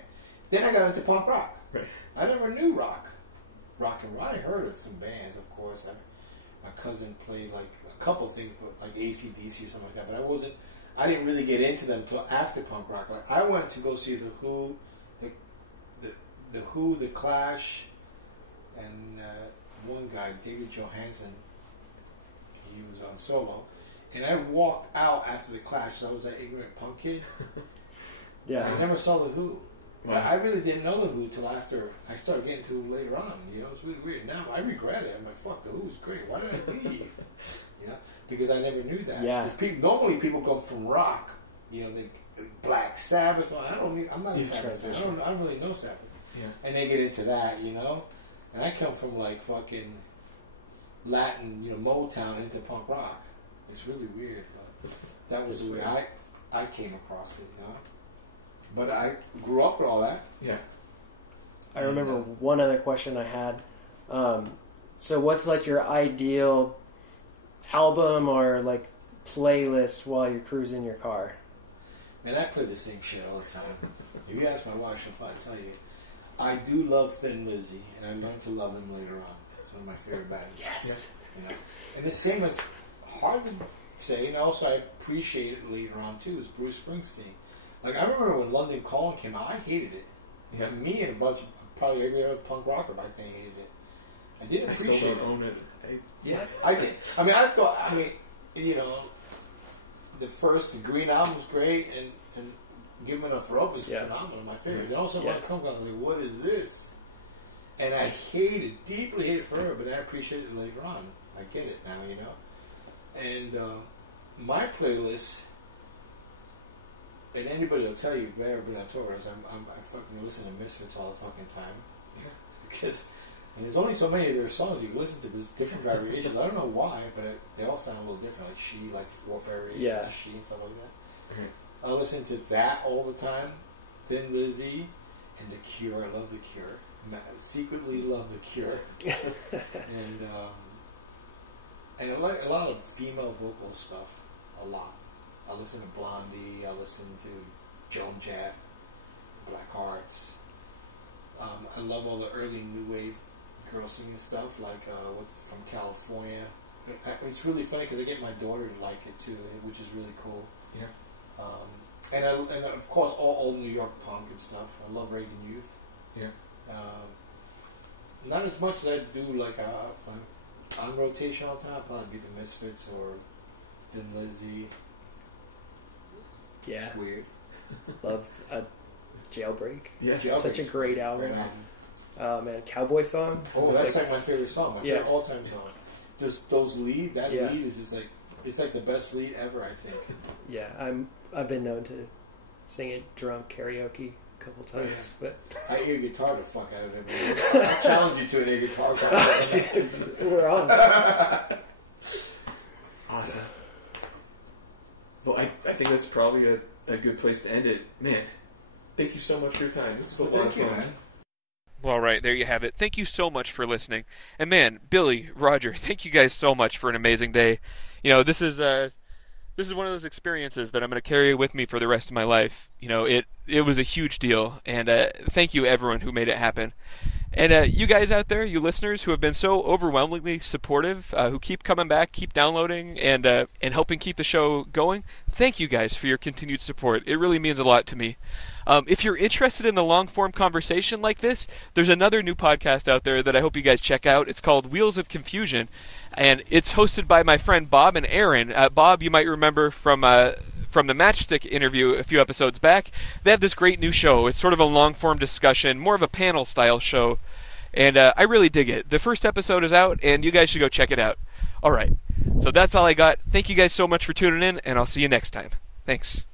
Then I got into punk rock. Right. I never knew rock and roll. I heard of some bands, of course. My cousin played like a couple things, but like AC/DC or something like that. But I didn't really get into them until after punk rock. Like, I went to go see the Who, the Clash, and one guy, David Johansen. He was on solo, and I walked out after the Clash. So I was that ignorant punk kid. Yeah, I never saw the Who. Wow. I really didn't know the Who till after I started getting to it later on. It's really weird. Now I regret it. I'm like, fuck, the Who's great. Why did I leave? Because I never knew that. Yeah. Normally people come from rock. They Black Sabbath. I'm not a Sabbath. Transition. I don't really know Sabbath. Yeah. And they get into that, And I come from like fucking Latin, Motown into punk rock. It's really weird, but that was the way I came across it, But I grew up with all that. Yeah. I remember one other question I had. So what's like your ideal album or like playlist while you're cruising your car? Man, I play the same shit all the time. If you ask my wife, she'll probably tell you. I do love Thin Lizzy, and I learned to love him later on. It's one of my favorite bands. Yes! And the same, it's hard to say, and also I appreciate it later on too, is Bruce Springsteen. Like, I remember when London Calling came out, I hated it. Yeah. Me and a bunch of, probably every other punk rocker back then hated it. I didn't appreciate it. I still don't own it. I did. I thought, the first Green album was great, and Give 'Em Enough Rope is phenomenal, my favorite. And also, when it comes out, I'm like, what is this? And I deeply hated it for her, but I appreciate it later on. I get it now, And my playlist, and anybody will tell you, better been on tours, I fucking listen to Misfits all the fucking time. Yeah. Because there's only so many of their songs you can listen to. There's different variations. I don't know why, but they all sound a little different. Like She, like 4 variations of She and stuff like that. Mm-hmm. I listen to that all the time. Thin Lizzy and The Cure. I love The Cure. I secretly love The Cure. and I like a lot of female vocal stuff. A lot. I listen to Blondie. I listen to Joan Jett, Black Hearts. I love all the early new wave girl singing stuff, like what's from California. It's really funny because I get my daughter to like it too, which is really cool. Yeah. And of course all New York punk and stuff. I love Reagan Youth. Yeah. Not as much as I do like on rotation all the time. Probably be the Misfits or Thin Lizzy. Yeah. Weird. Loved Jailbreak. Yeah. Such a great album. Oh man, Cowboy Song. Oh, that's like my favorite song. My Yeah. favorite all-time song. Just those lead. That Yeah. lead is just like it's like the best lead ever. I think. Yeah, I've been known to sing it drunk karaoke a couple times, but I air guitar the fuck out of it. Man. I challenge you to an air guitar. dude, we're on. Awesome. Well, I think that's probably a good place to end it. Man, thank you so much for your time. This was a lot of fun. Man. Well, all right, there you have it. Thank you so much for listening. And man, Billy, Roger, thank you guys so much for an amazing day. You know, this is one of those experiences that I'm going to carry with me for the rest of my life. You know, it was a huge deal, and thank you everyone who made it happen. And you guys out there, you listeners who have been so overwhelmingly supportive, who keep coming back, keep downloading, and helping keep the show going, thank you guys for your continued support. It really means a lot to me. If you're interested in the long-form conversation like this, there's another new podcast out there that I hope you guys check out. It's called Wheels of Confusion, and it's hosted by my friend Bob and Aaron. Bob, you might remember from the Matchstick interview a few episodes back. They have this great new show. It's sort of a long-form discussion, more of a panel-style show, and I really dig it. The first episode is out, and you guys should go check it out. All right, so that's all I got. Thank you guys so much for tuning in, and I'll see you next time. Thanks.